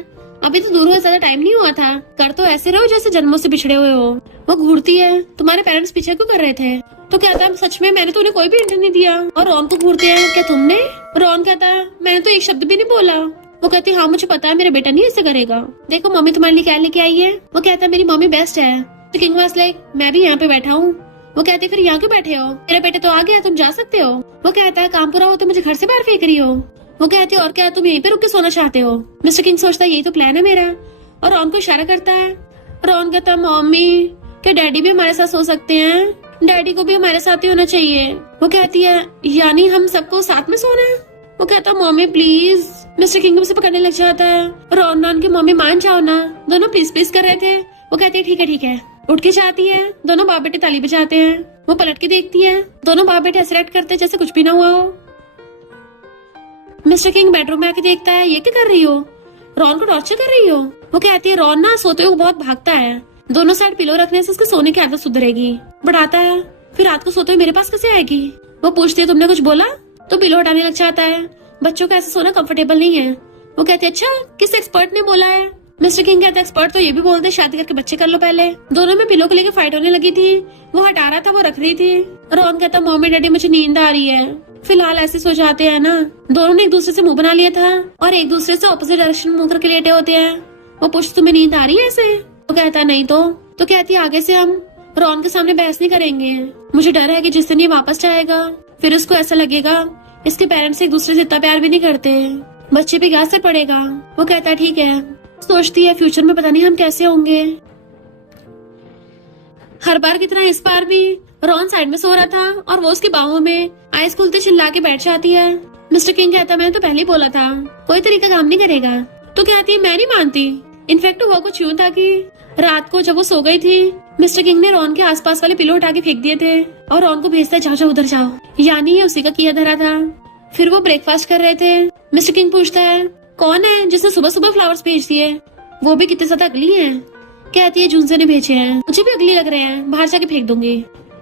अभी तो दूर हुए ज्यादा टाइम नहीं हुआ था, कर तो ऐसे रहो जैसे जन्मों से बिछड़े हुए हो। वो घूरती है तुम्हारे पेरेंट्स पीछे क्यों कर रहे थे। तो कहता है सच में मैंने तो उन्हें कोई भी इंटर नहीं दिया। और रॉन को घूरते हैं क्या तुमने। रॉन कहता है मैंने तो एक शब्द भी नहीं बोला। वो कहती है हाँ मुझे पता है मेरा बेटा नहीं ऐसे करेगा, देखो मम्मी तुम्हारे लिए क्या लेके आई है। वो कहता है मेरी मम्मी बेस्ट है। तो किंग वाज लाइक मैं भी यहाँ पे बैठा हूँ। वो कहते फिर यहाँ क्यों बैठे हो, मेरा बेटा तो आ गया तुम जा सकते हो। वो कहता है काम पूरा हो तो मुझे घर से बाहर फेंक रही हो। वो कहती है और क्या तुम यहीं पे रुक के सोना चाहते हो। मिस्टर किंग सोचता है यही तो प्लान है मेरा, और रॉन को इशारा करता है। रॉन कहता है मम्मी क्या डैडी भी हमारे साथ सो सकते हैं, डैडी को भी हमारे साथ ही होना चाहिए। वो कहती है यानी हम सबको साथ में सोना है। वो कहता है मम्मी प्लीज। मिस्टर किंग उसे पकड़ने लग जाता है। रॉन की मम्मी मान जाओ ना, दोनों प्लीज प्लीज कर रहे थे। वो कहती है ठीक है। उठ के जाती है, दोनों बाप बेटे ताली बजाते हैं। वो पलट के देखती है, दोनों बाप बेटे ऐसे एक्ट करते हैं जैसे कुछ भी ना हुआ हो। मिस्टर किंग बेडरूम में आके देखता है ये क्या कर रही हो, रॉन को टॉर्चर कर रही हो। वो कहती है रॉन ना सोते हुए बहुत भागता है, दोनों साइड पिलो रखने से उसके सोने की आदत सुधरेगी। बढ़ाता है फिर रात को सोते हुए मेरे पास कैसे आएगी। वो पूछती है तुमने कुछ बोला, तो पिलो हटाने लग जाता है। बच्चों का ऐसे सोना कंफर्टेबल नहीं है। वो कहती है अच्छा किस एक्सपर्ट ने बोला है। मिस्टर किंग कहता है एक्सपर्ट तो ये भी बोलते शादी करके बच्चे कर लो पहले। दोनों में पिलो को लेकर फाइट होने लगी थी, वो हटा रहा था वो रख रही थी। रॉन कहता मम्मी डैडी मुझे नींद आ रही है। फिलहाल ऐसे सो जाते हैं ना, दोनों ने एक दूसरे से मुंह बना लिया था और एक दूसरे से ऑपोजिट डायरेक्शन मुंह करके लेटे होते हैं। वो पूछती तुम्हें नींद आ रही है ऐसे। वो कहता नहीं तो कहती आगे से हम रॉन के सामने बहस नहीं करेंगे, मुझे डर है कि जिस दिन ये वापस जाएगा फिर उसको ऐसा लगेगा इसके पेरेंट्स एक दूसरे से इतना प्यार भी नहीं करते, बच्चे पे क्या असर पड़ेगा। वो कहता है ठीक है। सोचती है फ्यूचर में पता नहीं हम कैसे होंगे। हर बार की तरह इस बार भी रॉन साइड में सो रहा था और वो उसकी बाहों में आइस खुलते चिल्ला के बैठ जाती है। मिस्टर किंग कहता मैंने तो पहले ही बोला था कोई तरीका काम नहीं करेगा। तो कहती है मैं नहीं मानती। इनफैक्ट हुआ कुछ यूं था कि रात को जब वो सो गई थी मिस्टर किंग ने रॉन के आसपास वाले पिलो उठा के फेंक दिए थे और रॉन को भेजता जाओ जाओ उधर जाओ, यानी ये उसी का किया धरा था। फिर वो ब्रेकफास्ट कर रहे थे। मिस्टर किंग पूछता है कौन है जिसने सुबह सुबह फ्लावर्स भेज दिए, वो भी कितने ज्यादा अगली है। कहती है जूनसे ने भेजे हैं, मुझे भी अगली लग रहे हैं, बाहर जाके फेंक दूंगी।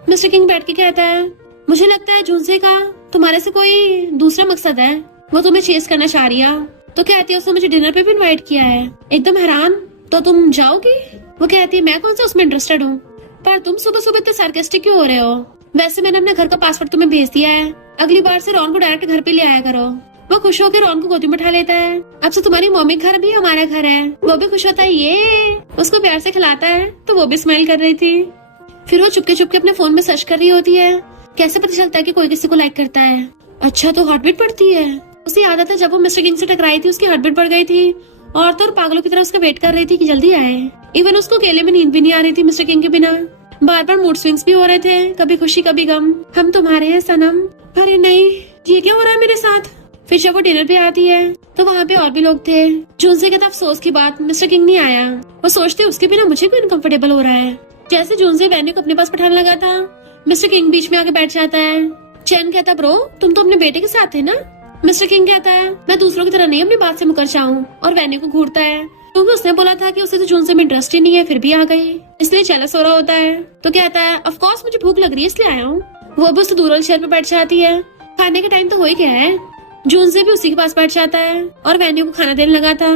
मिस्टर किंग बैठ के कहता है मुझे लगता है जूनसे का तुम्हारे से कोई दूसरा मकसद है, वो तुम्हें चेस करना चाह रही है। तो कहती है उसने मुझे डिनर पे भी इनवाइट किया है। एकदम हैरान, तो तुम जाओगी? वो कहती है मैं कौन सा उसमें इंटरेस्टेड हूँ, पर तुम सुबह सुबह इतने सार्केस्टिक क्यों हो रहे हो? वैसे मैंने अपने घर का पासवर्ड तुम्हें भेज दिया है, अगली बार से रॉन को डायरेक्ट घर पे ले आया करो। वो खुश होकर रॉन को गोदी में उठा लेता है। अब से तुम्हारी मम्मी घर भी हमारा घर है। वो भी खुश होता है, ये उसको प्यार से खिलाता है, तो वो भी स्माइल कर रही थी। फिर वो चुपके चुपके अपने फोन में सर्च कर रही होती है, कैसे पता चलता है कि कोई किसी को लाइक करता है। अच्छा, तो हार्ट बीट बढ़ती है। उसे याद आता है जब वो मिस्टर किंग से टकराई थी उसकी हार्ट बीट बढ़ गई थी और तो और पागलों की तरह उसका वेट कर रही थी कि जल्दी आए। इवन उसको अकेले में नींद भी नहीं आ रही थी मिस्टर किंग के बिना। बार बार मूड स्विंग्स भी हो रहे थे, कभी खुशी कभी गम। हम तुम्हारे हैं सनम। अरे नहीं, ये क्या हो रहा है मेरे साथ? फिर जब वो डिनर पे आती है तो वहाँ पे और भी लोग थे। जूनसे कहता अफसोस की बात, मिस्टर किंग नहीं आया। वो सोचती उसके बिना मुझे भी अनकंफर्टेबल हो रहा है। जैसे जूनसे वेन्यू को अपने पास बैठाने लगा था, मिस्टर किंग बीच में आके बैठ जाता है। चैन कहता ब्रो तुम तो अपने बेटे के साथ थे ना? मिस्टर किंग कहता है मैं दूसरों की तरह नहीं अपनी बात से मुकर जाऊं, और वेन्यू को घूरता है क्योंकि उसने बोला था कि उसे तो जूनसे में इंटरेस्ट ही नहीं है, फिर भी आ गई, इसलिए जेलस हो रहा होता है। तो कहता है ऑफ कोर्स मुझे भूख लग रही है इसलिए आया हूँ। वो भी उससे दूर वाले चेयर पे बैठ जाती है। खाने का टाइम तो हो ही गया है। जून से भी उसी के पास बैठ जाता है और वेन्यू को खाना देने लगा था।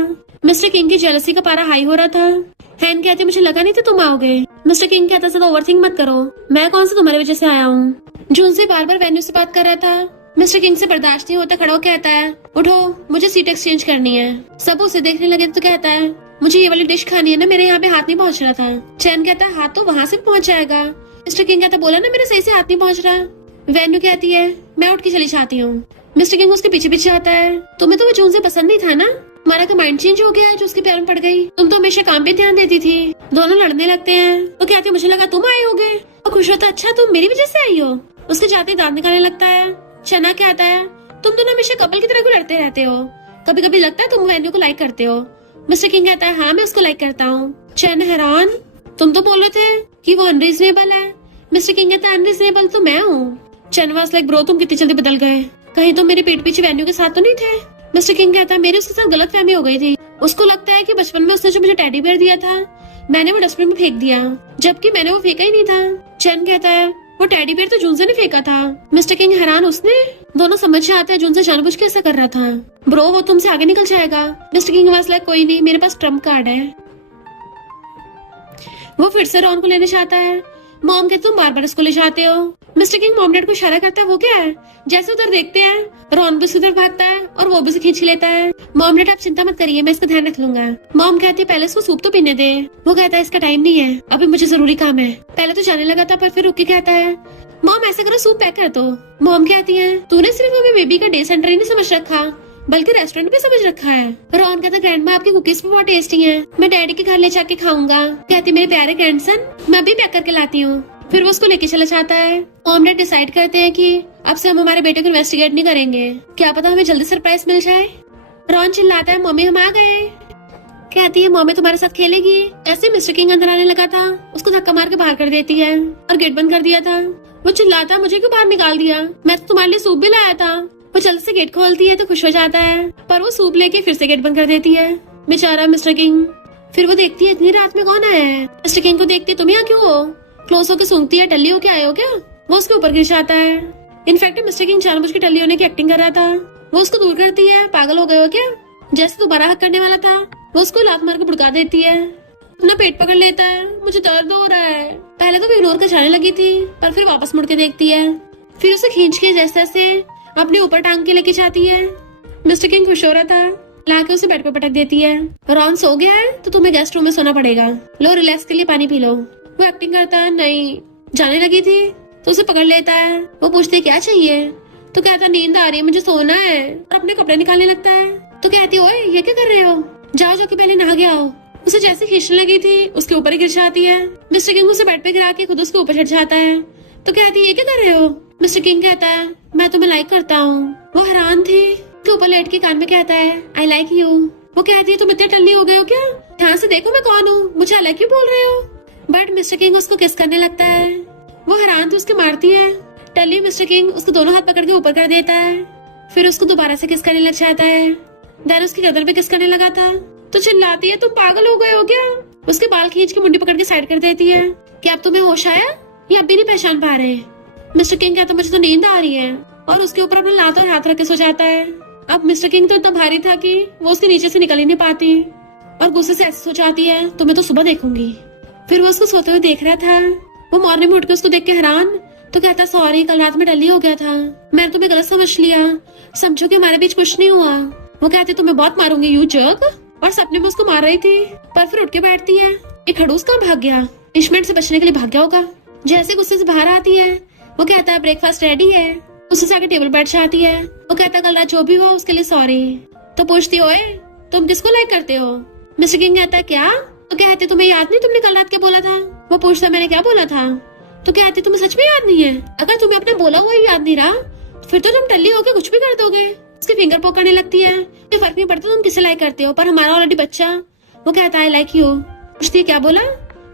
मिस्टर किंग की जेलसी का पारा हाई हो रहा था। हैन कहते मुझे लगा नहीं था तुम आओगे। मिस्टर किंग कहता ज्यादा ओवरथिंक मत करो, मैं कौन सा तुम्हारी वजह से आया हूँ। जून से बार बार वेन्यू से बात कर रहा था। मिस्टर किंग से बर्दाश्त नहीं होता, खड़ा होकर कहता है उठो मुझे सीट एक्सचेंज करनी है। सब उसे देखने लगे तो कहता है मुझे ये वाली डिश खानी है ना, मेरे यहाँ पे हाथ नहीं पहुँच रहा था। चैन कहता है हाथ तो वहाँ से पहुँच जाएगा। मिस्टर किंग कहता बोला ना मेरे सही से हाथ नहीं पहुँच रहा। वेन्यू कहती है मैं उठ के चली जाती हूँ। मिस्टर किंग उसके पीछे पीछे आता है। तुम्हें तो वो जून से पसंद नहीं था ना, तुम्हारा का माइंड चेंज हो गया है जो उसके प्यार में पड़ गई। तुम तो हमेशा काम पे ध्यान देती थी। दोनों लड़ने लगते हैं। तो कहते मुझे लगा तुम आए होगे और खुश होता अच्छा तुम मेरी वजह से आई हो। उसके जाते दांत निकालने लगता है। चना कहता है तुम दोनों हमेशा कपल की तरह क्यों लड़ते रहते हो, कभी कभी लगता है तुम वेन्यू को लाइक करते हो। मिस्टर किंग कहता है हाँ मैं उसको लाइक करता हूँ। चैन हैरान, तुम तो बोल रहे थे कि वो अनरीजनेबल है। मिस्टर किंग कहता है अनरीजनेबल तो मैं हूँ। चैन वाज लाइक ब्रो तुम कितनी जल्दी बदल गए, कहीं तो मेरे पेट पीछे वेन्यू के साथ तो नहीं थे। मिस्टर किंग कहता है मेरी उसके साथ गलत फहमी हो गई थी। उसको लगता है कि बचपन में उसने जो मुझे टेडी बियर दिया था मैंने वो डस्टबिन में फेंक दिया, जबकि मैंने वो फेंका ही नहीं था। चैन कहता है वो टेडी बियर तो जून से ने फेंका था। मिस्टर किंग हैरान, उसने? दोनों समझ में आता है जून से जानबूझ के ऐसा कर रहा था। ब्रो वो तुमसे आगे निकल जाएगा। मिस्टर किंग वाज लाइक कोई नहीं, मेरे पास ट्रम्प कार्ड है। वो फिर से रॉन को लेने चाहता है। मॉम के तुम बार बार इसको ले जाते हो। मिस्टर किंग मॉम डैड को इशारा करता है वो क्या है। जैसे उधर देखते हैं रॉन भी उधर भागता है और वो भी उसे खींच लेता है। मॉम डैड आप चिंता मत करिए, मैं इसका ध्यान रख लूंगा। मॉम कहती है पहले इसको सूप तो पीने दे। वो कहता है इसका टाइम नहीं है, अभी मुझे जरूरी काम है। पहले तो जाने लगा था पर फिर रुक के कहता है मॉम ऐसे करो सूप पैक कर दो। मॉम कहती है तूने सिर्फ हमें बेबी का डे सेंटर ही नहीं समझ रखा बल्कि रेस्टोरेंट भी समझ रखा है। रॉन कहता ग्रैंडमा आपकी कुकीज भी बहुत टेस्टी हैं, मैं डैडी के घर ले जाके खाऊंगा। कहती मेरे प्यारे ग्रैंडसन मैं अभी पैक करके लाती हूँ। फिर वो उसको लेके चला जाता है। मॉम डैड डिसाइड करते हैं कि अब से हम हमारे बेटे को इन्वेस्टिगेट नहीं करेंगे, क्या पता हमें जल्दी सरप्राइज मिल जाए। रॉन चिल्लाता है मम्मी हम आ गए। कहती है मम्मी तुम्हारे साथ खेलेगी। ऐसे मिस्टर किंग अंदर आने लगा था, उसको धक्का मार के बाहर कर देती है और गेट बंद कर दिया था। वो चिल्लाता मुझे क्यों बाहर निकाल दिया, मैं तो तुम्हारे लिए सूप भी लाया था। वो जल्दी से गेट खोलती है तो खुश हो जाता है, पर वो सूप लेके फिर से गेट बंद कर देती है। बेचारा मिस्टर किंग। फिर वो देखती है इतनी रात में कौन आया है। मिस्टर किंग को देखती तुम यहाँ क्यों हो। क्लोज होकर सूंघती है टल्ली हो के आए हो क्या। वो उसके ऊपर गिर जाता है। इनफैक्ट मिस्टर किंग जानबूझ के टल्ली होने की एक्टिंग कर रहा था। वो उसको दूर करती है, पागल हो गए हो क्या। जैसे दोबारा हक करने वाला था वो उसको लात मार के भुड़का देती है। अपना पेट पकड़ लेता है, मुझे दर्द हो रहा है। पहले तो वो इग्नोर कर जाने लगी थी पर फिर वापस मुड़ के देखती है। फिर उसे खींच के जैसे तैसे अपने ऊपर टांग के लेके जाती है। मिस्टर किंग खुश हो रहा था, लाके उसे बेड पे पटक देती है। रॉन सो गया है तो तुम्हें गेस्ट रूम में सोना पड़ेगा, लो रिलैक्स के लिए पानी पी लो। वो एक्टिंग करता है नहीं। जाने लगी थी तो उसे पकड़ लेता है। वो पूछते क्या चाहिए तो कहता नींद आ रही है मुझे सोना है, और अपने कपड़े निकालने लगता है। तो कहती ओए ये क्या कर रहे हो, जाओ जो कि पहले नहा गया हो। उसे जैसे खींचने लगी थी उसके ऊपर ही गिर जाती है। मिस्टर किंग उसे बेड पे गिरा के खुद उसके ऊपर चढ़ जाता है। तो कहती है ये क्या कर रहे हो। मिस्टर किंग कहता है मैं तुम्हें लाइक करता हूँ। वो हैरान थी। उसके ऊपर लेट के कान में कहता है आई लाइक यू। वो कहती है तुम इतने टल्ली हो गए हो क्या, ध्यान से देखो मैं कौन हूँ, मुझे आई लाइक यू बोल रहे हो। बट मिस्टर किंग उसको किस करने लगता है। वो हैरान तो उसके मारती है। टल्ली मिस्टर किंग उसको दोनों हाथ पकड़ के ऊपर कर देता है। फिर उसको दोबारा से किस करने लग जाता है। देन उसकी गर्दन पे किस करने लगा था तो चिल्लाती है तुम पागल हो गए हो क्या। उसके बाल खींच के मुंडी पकड़ के साइड कर देती है। क्या अब तुम्हें होश आया या अब भी नहीं पहचान पा रहे? मिस्टर किंग कहता मुझे तो नींद आ रही है और उसके ऊपर अपना लात और हाथ रख के सो जाता है। अब मिस्टर किंग तो इतना भारी था कि वो उसके नीचे से निकल ही नहीं पाती और गुस्से से ऐसे सो जाती है, तो मैं तो सुबह देखूंगी। फिर वो उसको सोते हुए देख रहा था। वो मॉर्निंग में उठ के उसको देख के हैरान, तो कहता सॉरी, कल रात में डल्ली हो गया था, मैंने तुम्हें गलत समझ लिया, समझो कि हमारे बीच कुछ नहीं हुआ। वो कहती तुम्हें बहुत मारूंगी यू जर्क, और सपने में उसको मार रही थी, पर फिर उठ के बैठती है। एक खड़ूस कहाँ भाग गया? पनिशमेंट से बचने के लिए भाग गया होगा। जैसे गुस्से से बाहर आती है, वो कहता है ब्रेकफास्ट रेडी है। उससे आके टेबल बैठ जाती है। वो कहता कल रात जो भी हुआ उसके लिए सॉरी। तो पूछती ओए तुम किसको लाइक करते हो? मिस्टर किंग कहता है क्या? तो कहते तुम्हें याद नहीं तुमने कल रात क्या बोला था? वो पूछता मैंने क्या बोला था? तो कहते तुम्हें सच में याद नहीं है? अगर तुम्हें अपना बोला हुआ याद नहीं रहा फिर तो तुम टल्ली होके कुछ भी कर दोगे। उसकी फिंगर पोक करने लगती है। ये फर्क नहीं पड़ता तुम किसे लाइक करते हो, पर हमारा ऑलरेडी बच्चा। वो कहता है आई लाइक यू। पूछती क्या बोला?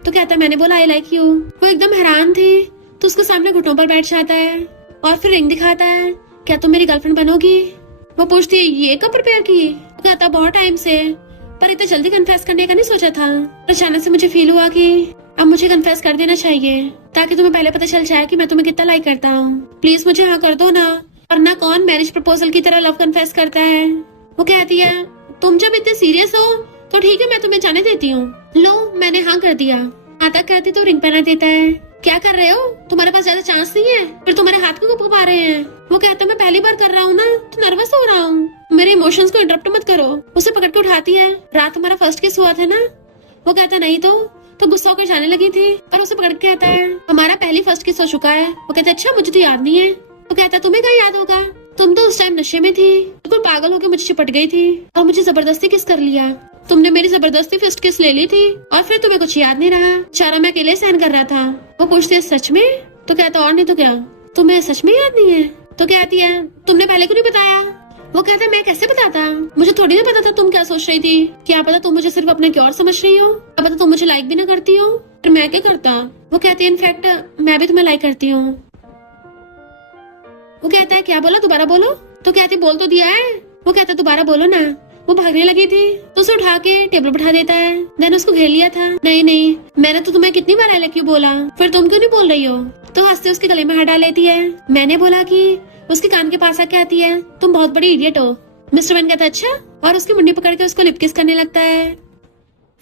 तो कहता है मैंने बोला आई लाइक यू। वो एकदम हैरान थी, तो उसके सामने घुटनों पर बैठ जाता है और फिर रिंग दिखाता है। क्या तुम मेरी गर्लफ्रेंड बनोगी? वो पूछती है ये कब प्रिपेयर की? वो कहता बहुत टाइम से, पर इतने जल्दी कन्फेस करने का नहीं सोचा था। अचानक से मुझे फील हुआ कि अब मुझे कन्फेस कर देना चाहिए, ताकि तुम्हें पहले पता चल जाए कि मैं तुम्हें कितना लाइक करता हूँ। प्लीज मुझे हाँ कर दो ना, वरना कौन मैरिज प्रपोजल की तरह लव कन्फेस करता है। वो कहती है तुम जब इतने सीरियस हो तो ठीक है, मैं तुम्हें जाने देती हूँ। लो मैंने हाँ कर दिया। हाँ तक कहती तो रिंग पहना देता है। क्या कर रहे हो? तुम्हारे पास ज्यादा चांस नहीं है, फिर तुम्हारे हाथ क्यों कपा रहे हैं? वो कहता मैं पहली बार कर रहा हूँ ना, तो नर्वस हो रहा हूँ, मेरे इमोशंस को इंटरप्ट मत करो। उसे पकड़ के उठाती है। रात हमारा फर्स्ट किस हुआ था ना? वो कहता नहीं तो गुस्सा होकर जाने लगी थी, पर उसे पकड़ के कहता है हमारा पहली फर्स्ट किस हो चुका है। वो कहता अच्छा मुझे तो याद नहीं है। वो कहता तुम्हें क्या याद होगा, तुम तो उस टाइम नशे में थी, बिल्कुल पागल होकर मुझे चिपट गई थी और मुझे जबरदस्ती किस कर लिया। तुमने मेरी जबरदस्ती फर्स्ट किस ले ली थी और फिर तुम्हें कुछ याद नहीं रहा, चारा मैं अकेले सहन कर रहा था। वो पूछती है सच में? तो कहता और नहीं तो क्या, तुम्हें सच में याद नहीं है? तो कहती है तुमने पहले क्यों नहीं बताया? वो कहता है मैं कैसे बताता, मुझे थोड़ी ना पता था तुम क्या सोच रही थी। क्या पता तुम मुझे सिर्फ अपने की और समझ रही हो, क्या पता तुम मुझे लाइक भी ना करती हो, फिर मैं क्या करता। वो कहती है इनफैक्ट मैं भी तुम्हें लाइक करती हूँ। वो कहता है क्या बोला, दोबारा बोलो। तो कहती बोल तो दिया है। वो कहता दोबारा बोलो ना। वो भागने लगी थी तो उसे उठा के टेबल बैठा देता है। मैंने उसको घेर लिया था। नहीं मैंने तो तुम्हें कितनी बार आई लाइक यू बोला, फिर तुम क्यों नहीं बोल रही हो? तो हंसते उसके गले में हाथ डाल लेती है। मैंने बोला कि उसके कान के पास आके आती है तुम बहुत बड़ी इडियट हो। मिस्टर वन कहता अच्छा, और उसकी मुंडी पकड़ के उसको लिप किस करने लगता है।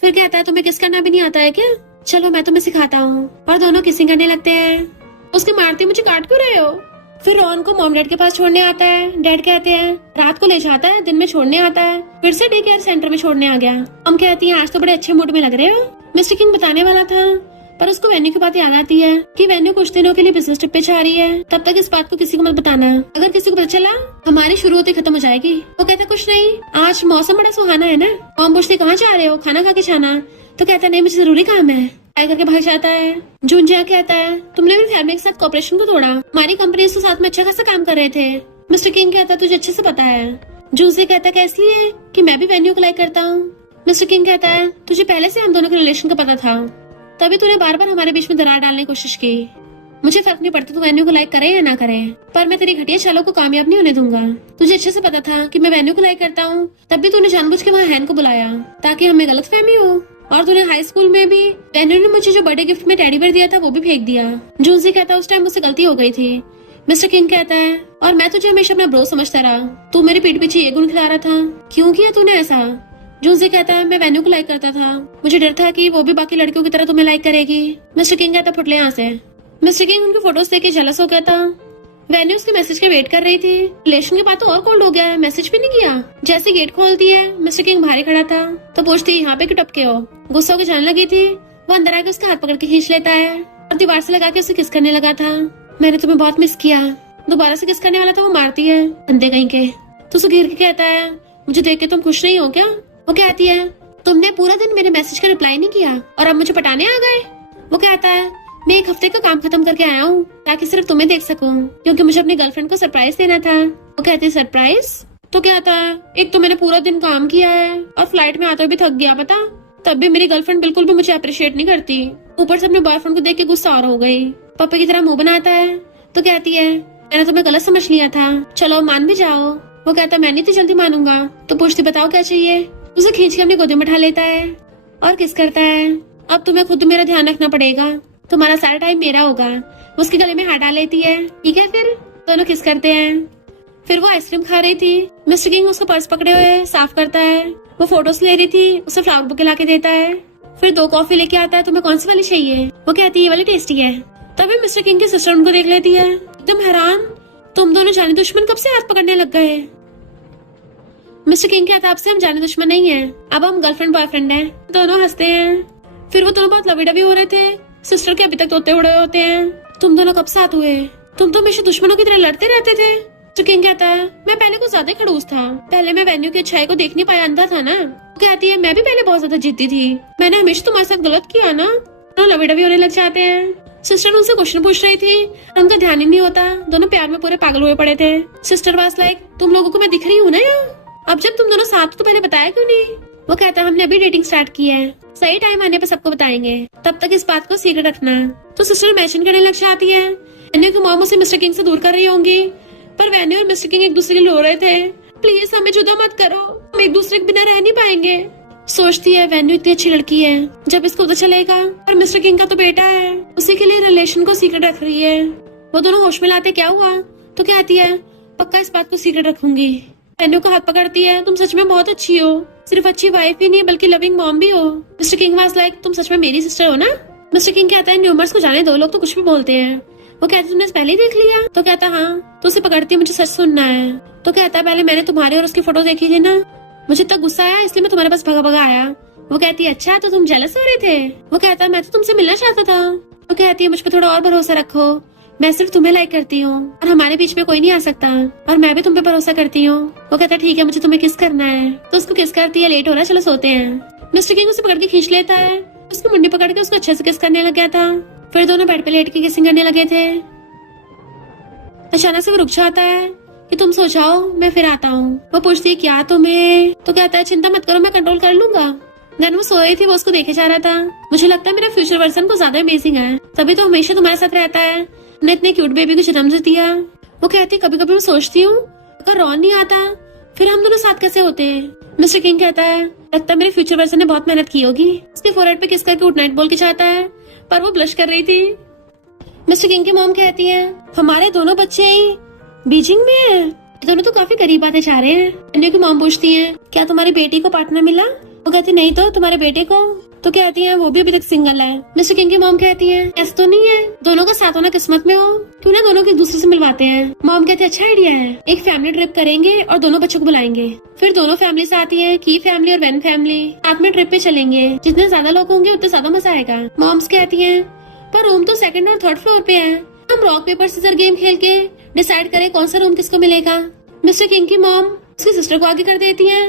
फिर कहता है तुम्हें किस करना भी नहीं आता है क्या? चलो मैं तुम्हें सिखाता हूँ। और दोनों किसिंग करने लगते हैं। उसके मारती मुझे काट क्यों रहे हो? फिर रॉन को मॉम डैड के पास छोड़ने आता है। डैड कहते हैं रात को ले जाता है, दिन में छोड़ने आता है, फिर से डे केयर सेंटर में छोड़ने आ गया। हम कहती हैं आज तो बड़े अच्छे मूड में लग रहे हो। मिस्टर किंग बताने वाला था, पर उसको वेन्यू की बात याद आती है कि वेन्यू कुछ दिनों के लिए बिजनेस ट्रिप पे जा रही है। तब तक इस बात को किसी को मत बताना, अगर किसी को पता चला हमारी शुरू होती खत्म हो जाएगी। वो कहता कुछ नहीं, आज मौसम बड़ा सुहाना है ना। मॉम पूछती कहाँ जा रहे हो, खाना खा के जाना। तो कहता नहीं मुझे जरूरी काम है, करके भाग जाता है। जुंजिया कहता है तुमने मेरी फैमिली के साथ कोऑपरेशन को तोड़ा, हमारी कंपनी के साथ में अच्छा खासा काम कर रहे थे। मिस्टर किंग कहता तुझे अच्छे से पता है। जूसी कहता है इसलिए कि मैं भी वेन्यू को लाइक करता हूँ। मिस्टर किंग कहता है तुझे पहले से हम दोनों के रिलेशन का पता था, तभी तूने बार बार हमारे बीच में दरार डालने की कोशिश की। मुझे फर्क नहीं पड़ता तू वेन्यू को लाइक करे या ना करे, पर मैं तेरी घटिया चालों को कामयाब नहीं होने दूंगा। तुझे अच्छे से पता था कि मैं वेन्यू को लाइक करता हूँ, तब भी तूने जानबूझ के वहाँ हैन को बुलाया ताकि हमें गलतफहमी हो। और तूने हाई स्कूल में भी वेन्यू ने मुझे जो बर्थडे गिफ्ट में टेडी बेयर दिया था वो भी फेंक दिया। जूसी कहता उस टाइम मुझसे गलती हो गई थी। मिस्टर किंग कहता है और मैं तुझे हमेशा अपना ब्रो समझता रहा, तू मेरी पीठ पीछे ये गुण खिला रहा था, क्यों किया तूने ऐसा? जूसी कहता है मैं वेन्यू को लाइक करता था, मुझे डर था कि वो भी बाकी लड़कियों की तरह तुम्हें लाइक करेगी। मिस्टर किंग कहता फुटले यहाँ से। मिस्टर किंग उनकी फोटोज देख के जेलस हो गया था। वेन्यू उसके मैसेज के वेट कर रही थी। रिलेशन के बाद तो और कोल्ड हो गया है, मैसेज भी नहीं किया। जैसे गेट खोलती है मिस्टर किंग बाहर खड़ा था, तो पूछती यहाँ पे क्यों टपके हो? गुस्सा होकर जाने लगी थी। वो अंदर आके उसका हाथ पकड़ के खींच लेता है और दीवार से लगा के उसे किस करने लगा था। मैंने तुम्हें बहुत मिस किया। दोबारा से किस करने वाला था, वो मारती है अंधे कहीं के। तो उसे घेर के कहता है मुझे देख के तुम खुश नहीं हो क्या? वो कहती है तुमने पूरा दिन मेरे मैसेज का रिप्लाई नहीं किया और अब मुझे पटाने आ गए। वो कहता है मैं एक हफ्ते का काम खत्म करके आया हूँ ताकि सिर्फ तुम्हें देख सकूं, क्योंकि मुझे अपनी गर्लफ्रेंड को सरप्राइज देना था। वो कहती है सरप्राइज? तो कहता है एक तो मैंने पूरा दिन काम किया है और फ्लाइट में आते हुए भी थक गया पता, तब भी मेरी गर्लफ्रेंड बिल्कुल भी मुझे अप्रिशिएट नहीं करती। ऊपर से अपने बॉयफ्रेंड को देख के गुस्सा और हो गई। पापा की तरह मुंह बनाता है। तो कहती है मैंने तुम्हें गलत समझ लिया था, चलो मान भी जाओ। वो कहता मैं नहीं इतनी जल्दी मानूंगा। तो पूछती बताओ क्या चाहिए। उसे खींच के अपनी गोदी में उठा लेता है। और किस करता है। अब तुम्हें खुद मेरा ध्यान रखना पड़ेगा, तुम्हारा सारा टाइम मेरा होगा। उसके गले में हाथ डाल लेती है। ठीक है, फिर दोनों किस करते हैं। फिर वो आइसक्रीम खा रही थी, मिस्टर किंग उसका पर्स पकड़े हुए साफ करता है। वो फोटोज ले रही थी, उसे फ्लावर बुके ला के देता है। फिर 2 कॉफी लेके आता है, तुम्हें कौन सी वाली चाहिए। वो कहती है ये वाली टेस्टी है। तभी मिस्टर किंग की सिस्टर उनको देख लेती है, एकदम हैरान, तुम दोनों जाने दुश्मन कब से हाथ पकड़ने लग गए। मिस्टर किंग कहता है आपसे हम जाने दुश्मन नहीं है, अब हम गर्लफ्रेंड बॉयफ्रेंड हैं। दोनों हंसते हैं। फिर वो दोनों बहुत लवी डवी हो रहे थे। सिस्टर के अभी तक तोते उड़े होते हैं, तुम दोनों कब साथ हुए, तुम तो हमेशा दुश्मनों की तरह लड़ते रहते थे। तो किंग कहता है मैं पहले कुछ ज्यादा खड़ूस था, पहले मैं वेन्यू की अच्छाई को देख नहीं पाया, अंधा था ना। वो कहती है मैं भी पहले बहुत ज्यादा जिद्दी थी, मैंने हमेशा तुम्हारे साथ गलत किया ना। दोनों लवी डवी होने लग जाते हैं। सिस्टर उनसे क्वेश्चन पूछ रही थी, उनका ध्यान ही नहीं होता, दोनों प्यार में पूरे पागल हुए पड़े थे। सिस्टर वाज लाइक तुम लोगों को मैं दिख रही हूँ ना यहाँ, अब जब तुम दोनों साथ तो पहले बताया क्यों नहीं। वो कहता है हमने अभी डेटिंग स्टार्ट की है, सही टाइम आने पे सबको बताएंगे, तब तक इस बात को सीक्रेट रखना। तो सिस्टर इमेजिन करने लग जाती है वेन्यू की मॉम उसे मिस्टर किंग से दूर कर रही होंगी, पर वेन्यू और मिस्टर किंग एक दूसरे के लिए रो रहे थे, प्लीज हमें जुदा मत करो, हम एक दूसरे के बिना रह नहीं पाएंगे। सोचती है वेन्यू इतनी अच्छी लड़की है, जब इसको पता चलेगा और मिस्टर किंग का तो बेटा है, उसी के लिए रिलेशन को सीक्रेट रख रही है। वो दोनों होश में लाते क्या हुआ, तो कहती है पक्का इस बात को सीक्रेट रखूंगी। वेन्यू का हाथ पकड़ती है, तुम सच में बहुत अच्छी हो, सिर्फ अच्छी वाइफ ही नहीं बल्कि लविंग मॉम भी हो। मिस्टर किंग वाज लाइक तुम सच में मेरी सिस्टर हो ना। मिस्टर किंग कहता है न्यूमर्स को जाने दो, लोग तो कुछ भी बोलते हैं। वो कहती तुमने पहले ही देख लिया, तो कहता हाँ। तो उसे पकड़ती है मुझे सच सुनना है। तो कहता है पहले मैंने तुम्हारी और उसकी फोटो देखी थी ना, मुझे इतना गुस्सा आया इसलिए मैं तुम्हारे पास भगा भगा आया। वो कहती है अच्छा तो तुम जेलस हो रहे थे। वो कहता है मैं तो तुमसे मिलना चाहता था। वो कहती है मुझ पर थोड़ा और भरोसा रखो, मैं सिर्फ तुम्हें लाइक करती हूँ और हमारे बीच में कोई नहीं आ सकता, और मैं भी तुम पे भरोसा करती हूँ। वो कहता है ठीक है मुझे तुम्हें किस करना है। तो उसको किस करती है, लेट हो रहा है चलो सोते हैं। मिस्टर किंग उसे पकड़ के खींच लेता है, उसकी मुंडी पकड़ के उसको अच्छे से किस करने लग गया था। फिर दोनों बेड पे लेट के किसिंग करने लगे थे। अचानक से वो रुक जाता है कि तुम सो जाओ मैं फिर आता हूँ। वो पूछती है क्या तुम्हें, तो कहता है चिंता मत करो मैं कंट्रोल कर लूंगा। देन वो सोई थी, वो उसको देखे जा रहा था। मुझे लगता है मेरा फ्यूचर वर्जन को ज्यादा अमेजिंग है, तभी तो हमेशा तुम्हारे साथ रहता है, ने इतने क्यूट बेबी को जन्म दिया। वो कहती कभी कभी मैं सोचती हूँ अगर रॉन नहीं आता फिर हम दोनों साथ कैसे होते हैं। मिस्टर किंग कहता है लगता है मेरे फ्यूचर वर्जन ने बहुत मेहनत की होगी। उसके फोरहेड पे किस करके गुड नाइट बोल के चाहता है, पर वो ब्लश कर रही थी। मिस्टर किंग की मॉम कहती है हमारे दोनों बच्चे बीजिंग में हैं, दोनों तो काफी करीब आते जा रहे हैं। अन्य की मॉम पूछती है क्या तुम्हारी बेटी को पार्टनर मिला। वो कहती नहीं तो तुम्हारे बेटे को। तो कहती है वो भी अभी तक सिंगल है। मिस्टर किंग की मॉम कहती है ऐसा तो नहीं है, दोनों का साथ होना किस्मत में हो, क्यों ना दोनों को एक दूसरे से मिलवाते हैं। मॉम कहती है अच्छा आइडिया है, एक फैमिली ट्रिप करेंगे और दोनों बच्चों को बुलाएंगे। फिर दोनों फैमिली आती है, की फैमिली और वेन फैमिली साथ में ट्रिप पे चलेंगे, जितने ज्यादा लोग होंगे उतने ज्यादा मजा आएगा। मॉम्स कहती है पर रूम तो 2nd और 3rd फ्लोर पे है, हम रॉक पेपर सीजर गेम खेल के डिसाइड करें कौन सा रूम किसको मिलेगा। मिस्टर किंग की मॉम उसकी सिस्टर को आगे कर देती है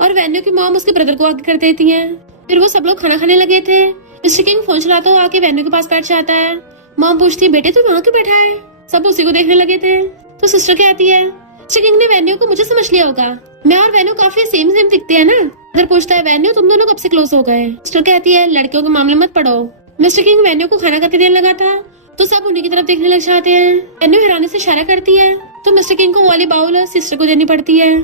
और वेन्यू की मॉम उसके ब्रदर को आगे कर देती है। फिर वो सब लोग खाना खाने लगे थे। मिस्टर किंग फोन चलाता हुआ आके वेन्यू के पास बैठ जाता है। मॉम पूछती है बेटे तू वहाँ क्यों बैठा है, सब उसी को देखने लगे थे। तो सिस्टर कहती है मिस्टर किंग ने वेन्यू को मुझे समझ लिया होगा, मैं और वेन्यू काफी सेम दिखते हैं ना। अगर पूछता है वेन्यू तुम दोनों कब से क्लोज हो गए। सिस्टर कहती है लड़कियों के मामले मत पढ़ो। मिस्टर किंग वेन्यू को खाना खाते देने लगा था, तो सब उन्हीं की तरफ देखने लग जाते हैं। वेन्यू हैरानी से इशारा करती है, तो मिस्टर किंग को वाली बाउल सिस्टर को देनी पड़ती है।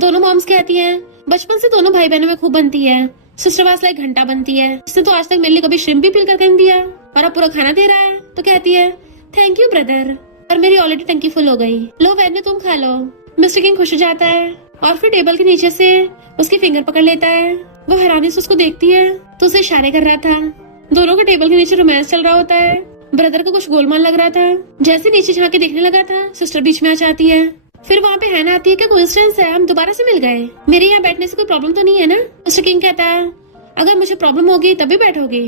दोनों मॉम्स कहती हैं बचपन से दोनों भाई बहनों में खूब बनती है। सिस्टर वास लाइक घंटा बनती है, इसने तो आज तक मेरे लिए कभी श्रिम्प भी पिल करके नहीं दिया, और अब पूरा खाना दे रहा है। तो कहती है थैंक यू ब्रदर, पर मेरी ऑलरेडी टंकी फुल हो गई, लो वेन्यू तुम खा लो। मिस्टर किंग खुश हो जाता है और फिर टेबल के नीचे से उसकी फिंगर पकड़ लेता है। वो हैरानी से उसको देखती है, तो उसे इशारे कर रहा था। दोनों के टेबल के नीचे रोमांस चल रहा होता है। ब्रदर को कुछ गोलमाल लग रहा था। जैसे नीचे झांक के देखने लगा था, सिस्टर बीच में आ जाती है। फिर वहाँ पे हैना आती है कि कोइंसिडेंस है, हम दोबारा से मिल गए, मेरे यहाँ बैठने से कोई प्रॉब्लम तो नहीं है ना। मिस्टर किंग कहता है अगर मुझे प्रॉब्लम होगी तभी बैठोगे।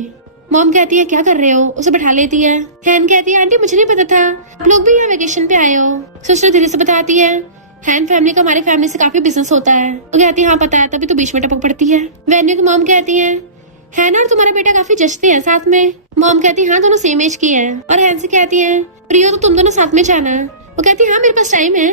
मॉम कहती है क्या कर रहे हो, उसे बैठा लेती है। हैन कहती है आंटी मुझे नहीं पता था आप लोग भी यहाँ वेकेशन पे आए हो। सिस्टर धीरे से बताती है हैन फैमिली का हमारी फैमिली से काफी बिजनेस होता है। वो कहती है हाँ पता है, तभी तो बीच में टपक पड़ती है। वेन्यू की मॉम कहती है हैना और तुम्हारा बेटा काफी जचते हैं साथ में। मॉम कहती है हाँ दोनों सेम एज की हैं। और हैन से कहती है प्रियो तो तुम दोनों साथ में जाना। वो कहती है हाँ मेरे पास टाइम है।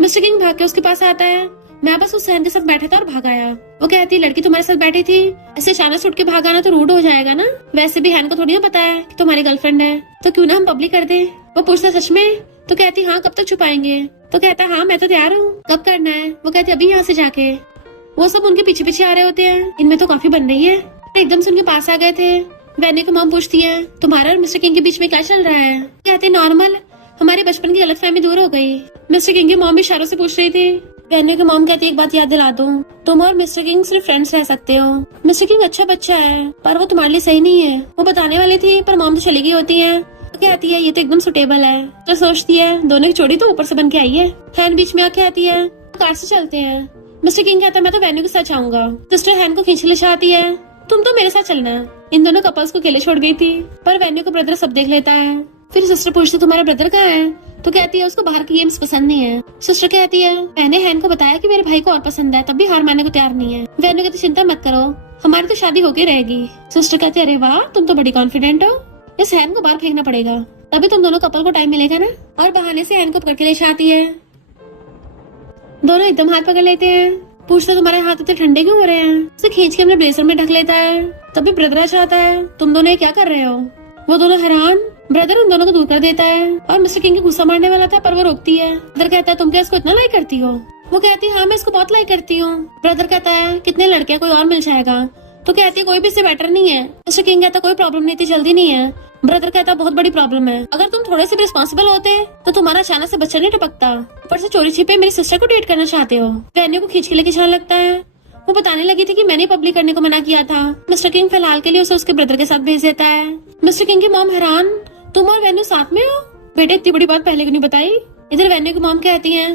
मिस्टर किंग भाग के उसके पास आता है, मैं बस उस हैन के साथ बैठा था और भाग आया। वो कहती है लड़की तुम्हारे साथ बैठी थी, ऐसे अचानक से उठ के भाग आना तो रूड हो जाएगा ना, वैसे भी हैन को थोड़ी ना पता है कि तुम्हारी गर्लफ्रेंड है, तो क्यों ना हम पब्लिक कर दे। वो पूछता सच में। तो कहती हाँ कब तक छुपाएंगे। तो कहता हाँ मैं तो तैयार हूँ, कब करना है। वो कहती अभी यहाँ से जाके। वो सब उनके पीछे पीछे आ रहे होते हैं। इनमें तो कॉफी बन रही है। एकदम से उनके पास आ गए थे। वैन्यू की मॉम पूछती है, तुम्हारा और मिस्टर किंग के बीच में क्या चल रहा है? कहते नॉर्मल, हमारे बचपन की गलतफहमी दूर हो गई। मिस्टर किंग की मॉम भी इशारों से पूछ रही थी। वैन्यू की मॉम कहती, एक बात याद दिला दूं, तुम और मिस्टर किंग सिर्फ फ्रेंड्स रह सकते हो। मिस्टर किंग अच्छा बच्चा है, पर वो तुम्हारे लिए सही नहीं है। वो बताने वाली थी, पर मॉम तो चली गई होती है। तो कहती है, ये तो एकदम सुटेबल है। तो सोचती है, दोनों की जोड़ी तो ऊपर से बन के आई है। हैन बीच में आके आती है, कार से चलते हैं। मिस्टर किंग कहता है, मैं तो वैन्यू के साथ जाऊंगा। सिस्टर हैन को खींच ले चाहती है, तुम तो मेरे साथ चलना। इन दोनों कपल्स को अकेले छोड़ गई थी, पर वैन्यू का ब्रदर सब देख लेता है। फिर सिस्टर पूछती, तुम्हारा ब्रदर कहाँ है? तो कहती है, उसको बाहर की गेम्स पसंद नहीं है। सिस्टर कहती है, मैंने हैन को बताया कि मेरे भाई को और पसंद है, तब भी हार मानने को तैयार नहीं है। वैन्यू कहती, चिंता मत करो, हमारी तो शादी होके रहेगी। सिस्टर कहती है, अरे वाह, तुम तो बड़ी कॉन्फिडेंट हो। इस हैन को बाहर फेंकना पड़ेगा, तभी तुम दोनों कपल को टाइम मिलेगा ना। और बहाने से हैन को पकड़ के ले आती है। दोनों एकदम हाथ पकड़ लेते हैं। पूछता, तुम्हारे हाथ इतने ठंडे क्यों हो रहे हैं? उसे खींच के अपने ब्लेजर में ढक लेता है। तभी ब्रदर आ जाता है, तुम दोनों ये क्या कर रहे हो? वो दोनों हैरान। ब्रदर उन दोनों को दूर कर देता है और मिस्टर किंग को गुस्सा मारने वाला था, पर वो रोकती है। ब्रदर कहता है, तुम क्या इसको इतना लाइक करती हो? वो कहती है, हाँ मैं इसको बहुत लाइक करती हूँ। ब्रदर कहता है, कितने लड़के, कोई और मिल जाएगा। तो कहती है, कोई भी इससे बेटर नहीं है। मिस्टर किंग कहता, कोई प्रॉब्लम नहीं थी, जल्दी नहीं है। ब्रदर कहता, बहुत बड़ी प्रॉब्लम है। अगर तुम थोड़े से भी रिस्पॉन्सिबल होते तो तुम्हारा अचानक से बच्चा नहीं टपकता। ऊपर से चोरी छिपे मेरी सिस्टर को डेट करना चाहते हो। वैन्यू को खींच के लेके जाने लगता है। वो बताने लगी थी कि मैंने पब्लिक करने को मना किया था। मिस्टर किंग फिलहाल के लिए उसे उसके ब्रदर के साथ भेज देता है। मिस्टर किंग की मॉम हैरान, तुम और वैन्यू साथ में हो? बेटे इतनी बड़ी बात पहले क्यों नहीं बताई? इधर वैन्यू की मॉम कहती है,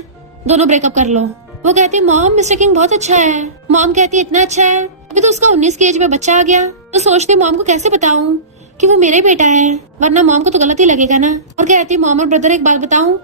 दोनों ब्रेकअप कर लो। वो कहती है, मॉम मिस्टर किंग बहुत अच्छा है। मॉम कहती है, इतना अच्छा है? अभी तो उसका 19 की एज में बच्चा आ गया। तो सोचती मॉम को कैसे बताऊं कि वो मेरा ही बेटा है, वरना मॉम को तो गलत ही लगेगा ना। और कहती है, मॉम और ब्रदर एक बात बताऊं,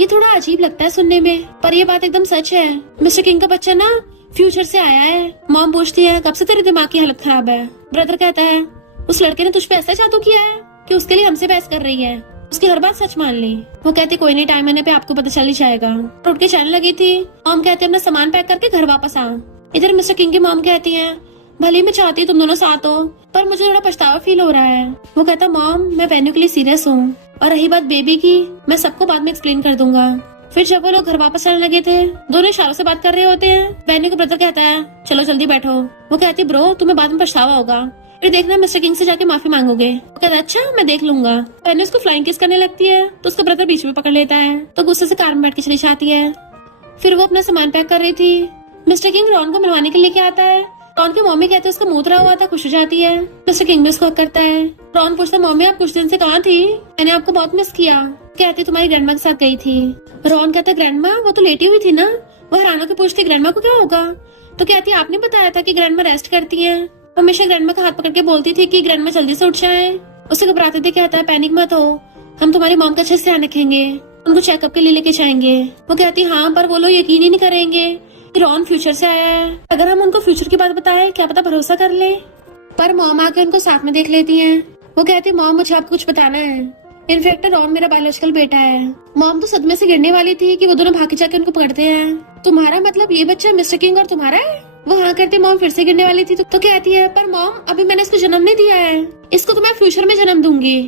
ये थोड़ा अजीब लगता है सुनने में, पर ये बात एकदम सच है। मिस्टर किंग का बच्चा ना फ्यूचर से आया है। मॉम पूछती है, कब से तेरे दिमाग की हालत खराब है? ब्रदर कहता है, उस लड़के ने तुझ पे ऐसा जादू किया है कि उसके लिए हमसे बहस कर रही है। उसकी हर बात सच मान ली। वो कहती, कोई नहीं, टाइम आने पे आपको पता चल ही जाएगा। उठ के चलने लगी थी। मॉम कहती है, अपना सामान पैक करके घर वापस आ। इधर मिस्टर किंग की मॉम कहती है, भले मैं चाहती तुम दोनों साथ हो, पर मुझे थोड़ा पछतावा फील हो रहा है। वो कहता, मॉम मैं वैन्यू के लिए सीरियस हूँ, और रही बात बेबी की, मैं सबको बाद में एक्सप्लेन कर दूंगा। फिर जब वो लोग घर वापस आने लगे थे, दोनों इशारों से बात कर रहे होते हैं। वैन्यू का ब्रदर कहता है, चलो जल्दी बैठो। वो कहती, ब्रो तुम्हें बाद में पछतावा होगा, फिर देखना मिस्टर किंग से जाके माफी मांगोगे। वो कहता, अच्छा मैं देख लूंगा। वैन्यू उसको फ्लाइंग किस करने लगती है, तो उसका ब्रदर बीच में पकड़ लेता है। तो गुस्से से कार में बैठ के चली जाती है। फिर वो अपना सामान पैक कर रही थी। मिस्टर किंग रॉन को मिलवाने के लिए लेके आता है। रॉन की मम्मी कहते हैं, उसका मुंह धरा हुआ था, खुश हो जाती है। मिस्टर किंग भी उसको हक करता है। रॉन पूछता, मम्मी आप कुछ दिन से कहाँ थी? मैंने आपको बहुत मिस किया। कहती, तुम्हारी ग्रैंडमा के साथ गई थी। रॉन कहता, ग्रैंडमा? वो तो लेटी हुई थी ना। वो हैरान होकर पूछती, ग्रैंडमा को क्या होगा? तो कहती, आपने बताया था कि ग्रैंडमा रेस्ट करती है। हमेशा ग्रैंडमा का हाथ पकड़ के बोलती थी कि ग्रैंडमा जल्दी से उठ जाए। उसे घबराते थे। कहता है, पैनिक मत हो, हम तुम्हारी मॉम का अच्छे से ध्यान रखेंगे, उनको चेकअप के लिए लेके जाएंगे। वो कहती, हाँ पर वो लोग यकीन ही नहीं करेंगे कि रॉन फ्यूचर से आया है। अगर हम उनको फ्यूचर की बात बताए, क्या पता भरोसा कर ले। पर मॉम आके उनको साथ में देख लेती है। वो कहती, मॉम मुझे आपको कुछ बताना है। इनफैक्ट रॉन मेरा बायोलॉजिकल बेटा है। मॉम तो सदमे से गिरने वाली थी कि वो दोनों भाग के जाके उनको पकड़ते हैं। तुम्हारा मतलब ये बच्चा मिस्टर किंग और तुम्हारा है? वो हाँ करते मॉम फिर से गिरने वाली थी। तो कहती है, पर मॉम अभी मैंने इसको जन्म नहीं दिया है, इसको तो मैं फ्यूचर में जन्म दूंगी।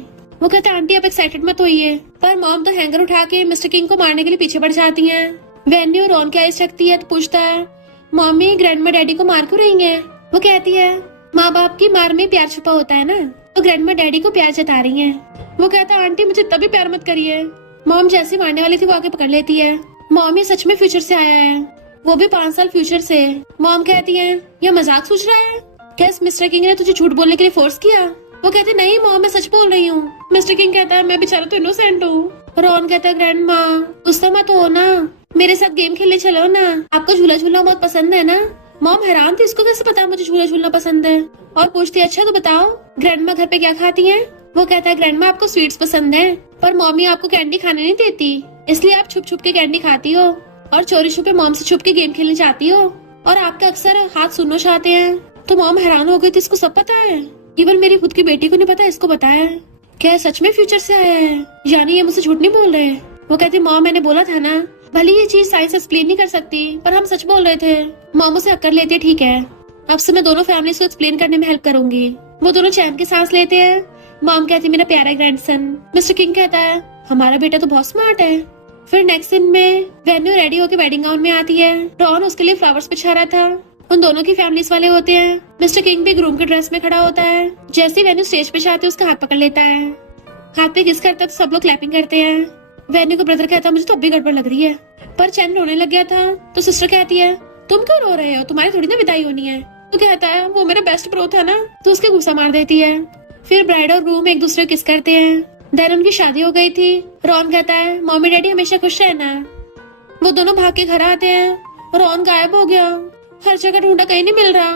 वो कहता है, आंटी आप एक्साइटेड मत होइए। पर मॉम तो हैंगर उठा के मिस्टर किंग को मारने के लिए पीछे बढ़ जाती है। वैन्यू रॉन की आइज रखती है तो पूछता है, मॉमी ग्रैंडमा डैडी को मार क्यों रही है? वो कहती है, माँ बाप की मार में प्यार छुपा होता है ना, तो ग्रैंडमा डैडी को प्यार जता रही है। वो कहता है, आंटी मुझे तभी प्यार मत करिए। मॉम जैसे मारने वाली थी वो आके पकड़ लेती है। मॉम ये सच में फ्यूचर से आया है, वो भी 5 साल फ्यूचर से। मॉम कहती है, ये मजाक सोच रहा है क्या? इस मिस्टर किंग ने तुझे झूठ बोलने के लिए फोर्स किया? वो कहती, नहीं मॉम मैं सच बोल रही हूँ। मिस्टर किंग कहता है, मैं बेचारा तो इनोसेंट हूँ। रॉन कहता है, ग्रैंडमा गुस्सा मत हो ना, मेरे साथ गेम खेलने चलो ना, आपको झूला झूलना बहुत पसंद है ना। मॉम हैरान थी, इसको कैसे पता मुझे झूला झूलना पसंद है, और पूछती है, अच्छा तो बताओ ग्रैंडमा घर पे क्या खाती है? वो कहता है, ग्रैंडमा आपको स्वीट्स पसंद है, पर मॉमी आपको कैंडी खाने नहीं देती, इसलिए आप छुप छुप के कैंडी खाती हो और चोरी छुपे मॉम से छुप के गेम खेलने जाती हो, और आपका अक्सर हाथ सुनना चाहते हैं। तो मॉम हैरान हो गई थी, इसको सब पता है, केवल मेरी खुद की बेटी को नहीं पता, इसको पता है। क्या सच में फ्यूचर से आया है? यानी ये मुझसे झूठ नहीं बोल रहे। वो कहती, मॉम मैंने बोला था ना, भले ये चीज साइंस एक्सप्लेन नहीं कर सकती, पर हम सच बोल रहे थे। मॉम उसे हक कर लेते, ठीक है अब से मैं दोनों फैमिलीज को एक्सप्लेन करने में हेल्प करूंगी। वो दोनों चैन के सांस लेते हैं। मॉम कहती, मेरा प्यारा ग्रैंडसन। मिस्टर किंग कहता है, हमारा बेटा तो बहुत स्मार्ट है। फिर नेक्स्ट सीन में वैन्यू रेडी होकर वेडिंग गाउन में आती है। रॉन उसके लिए फ्लावर्स बिछा रहा था। उन दोनों की फैमिलीज वाले होते हैं। मिस्टर किंग भी ग्रूम के ड्रेस में खड़ा होता है। जैसे ही वेन्यू स्टेज पे जाते उसका हाथ पकड़ लेता है, हाथ पे किस करता है तो सब लोग क्लैपिंग करते हैं। वेन्यू का ब्रदर कहता है मुझे तो अब भी गड़बड़ लग रही है, पर चैन रोने लग गया था तो सिस्टर कहती है तुम क्यों रो रहे हो, तुम्हारी थोड़ी ना विदाई होनी है। तो कहता है वो मेरा बेस्ट ब्रो था ना, तो उसके गुस्सा मार देती है। फिर ब्राइड और ग्रूम एक दूसरे को किस करते हैं। देन उनकी शादी हो गई थी। रॉन कहता है मम्मी डैडी हमेशा खुश रहना। वो दोनों भाग के घर आते हैं। रॉन गायब हो गया, हर जगह ढूंढा कहीं नहीं मिल रहा।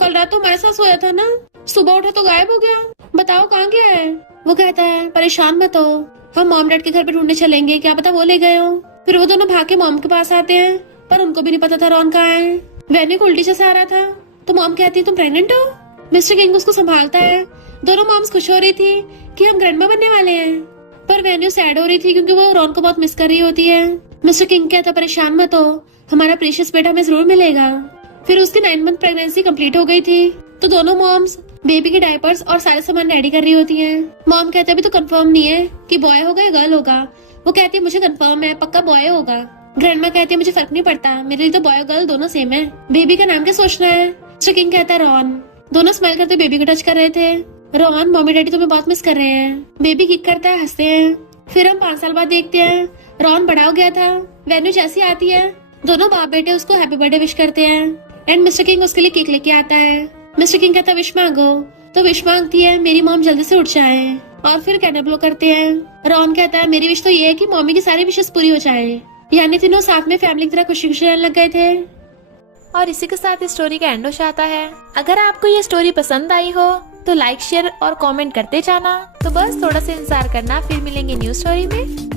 कल रात तो हमारे साथ सोया था ना, सुबह उठा तो गायब हो गया, बताओ कहाँ गया है। वो कहता है परेशान मत हो, हम मॉम डैड के घर पे ढूंढने चलेंगे, क्या पता वो ले गए हो। फिर वो दोनों भाग के मॉम के पास आते हैं, पर उनको भी नहीं पता था रॉन कहाँ है। वेन्यू को उल्टी से आ रहा था तो मॉम कहती है तुम प्रेग्नेंट हो। मिस्टर किंग उसको संभालता है। दोनों मॉम्स खुश हो रही थी कि हम ग्रैंडमा बनने वाले हैं, पर वेन्यू सैड हो रही थी क्योंकि वो रॉन को बहुत मिस कर रही होती है। मिस्टर किंग कहता परेशान मत हो, हमारा प्रीशियस बेटा हमें जरूर मिलेगा। फिर उसकी 9 मंथ प्रेगनेंसी कंप्लीट हो गई थी तो दोनों मॉम्स बेबी के डायपर्स और सारे सामान रेडी कर रही होती हैं। मॉम कहते हैं अभी तो कंफर्म नहीं है कि बॉय होगा या गर्ल होगा। वो कहती है मुझे कंफर्म है, पक्का बॉय होगा। ग्रैंडमा कहती है मुझे फर्क नहीं पड़ता, मेरे लिए तो बॉय और गर्ल दोनों सेम है, बेबी का नाम क्या सोचना है। मिस्टर किंग कहता है रॉन। दोनों स्माइल करते बेबी को टच कर रहे थे। रॉन मम्मी डैडी तुम्हें बहुत मिस कर रहे हैं। बेबी किक करता है, हंसते हैं। फिर हम 5 साल बाद देखते हैं रॉन बड़ा हो गया था। वेन्यू जैसी आती है दोनों बाप बेटे उसको हैप्पी बर्थडे विश करते हैं एंड मिस्टर किंग उसके लिए केक लेके आता है। मिस्टर किंग कहता है विश मांगो, तो विश मांगती है मेरी मॉम जल्दी से उठ जाए, और फिर कैंडल ब्लो करते हैं। रॉन कहता है मेरी विश तो ये है कि मम्मी की सारी विशेस पूरी हो जाए। यानी तीनों साथ में फैमिली की तरह खुशी खुशी रहने लग गए थे। और इसी के साथ इस स्टोरी का एंड हो जाता है। अगर आपको ये स्टोरी पसंद आई हो तो लाइक शेयर और कमेंट करते जाना। तो बस थोड़ा सा इंतजार करना, फिर मिलेंगे न्यू स्टोरी में।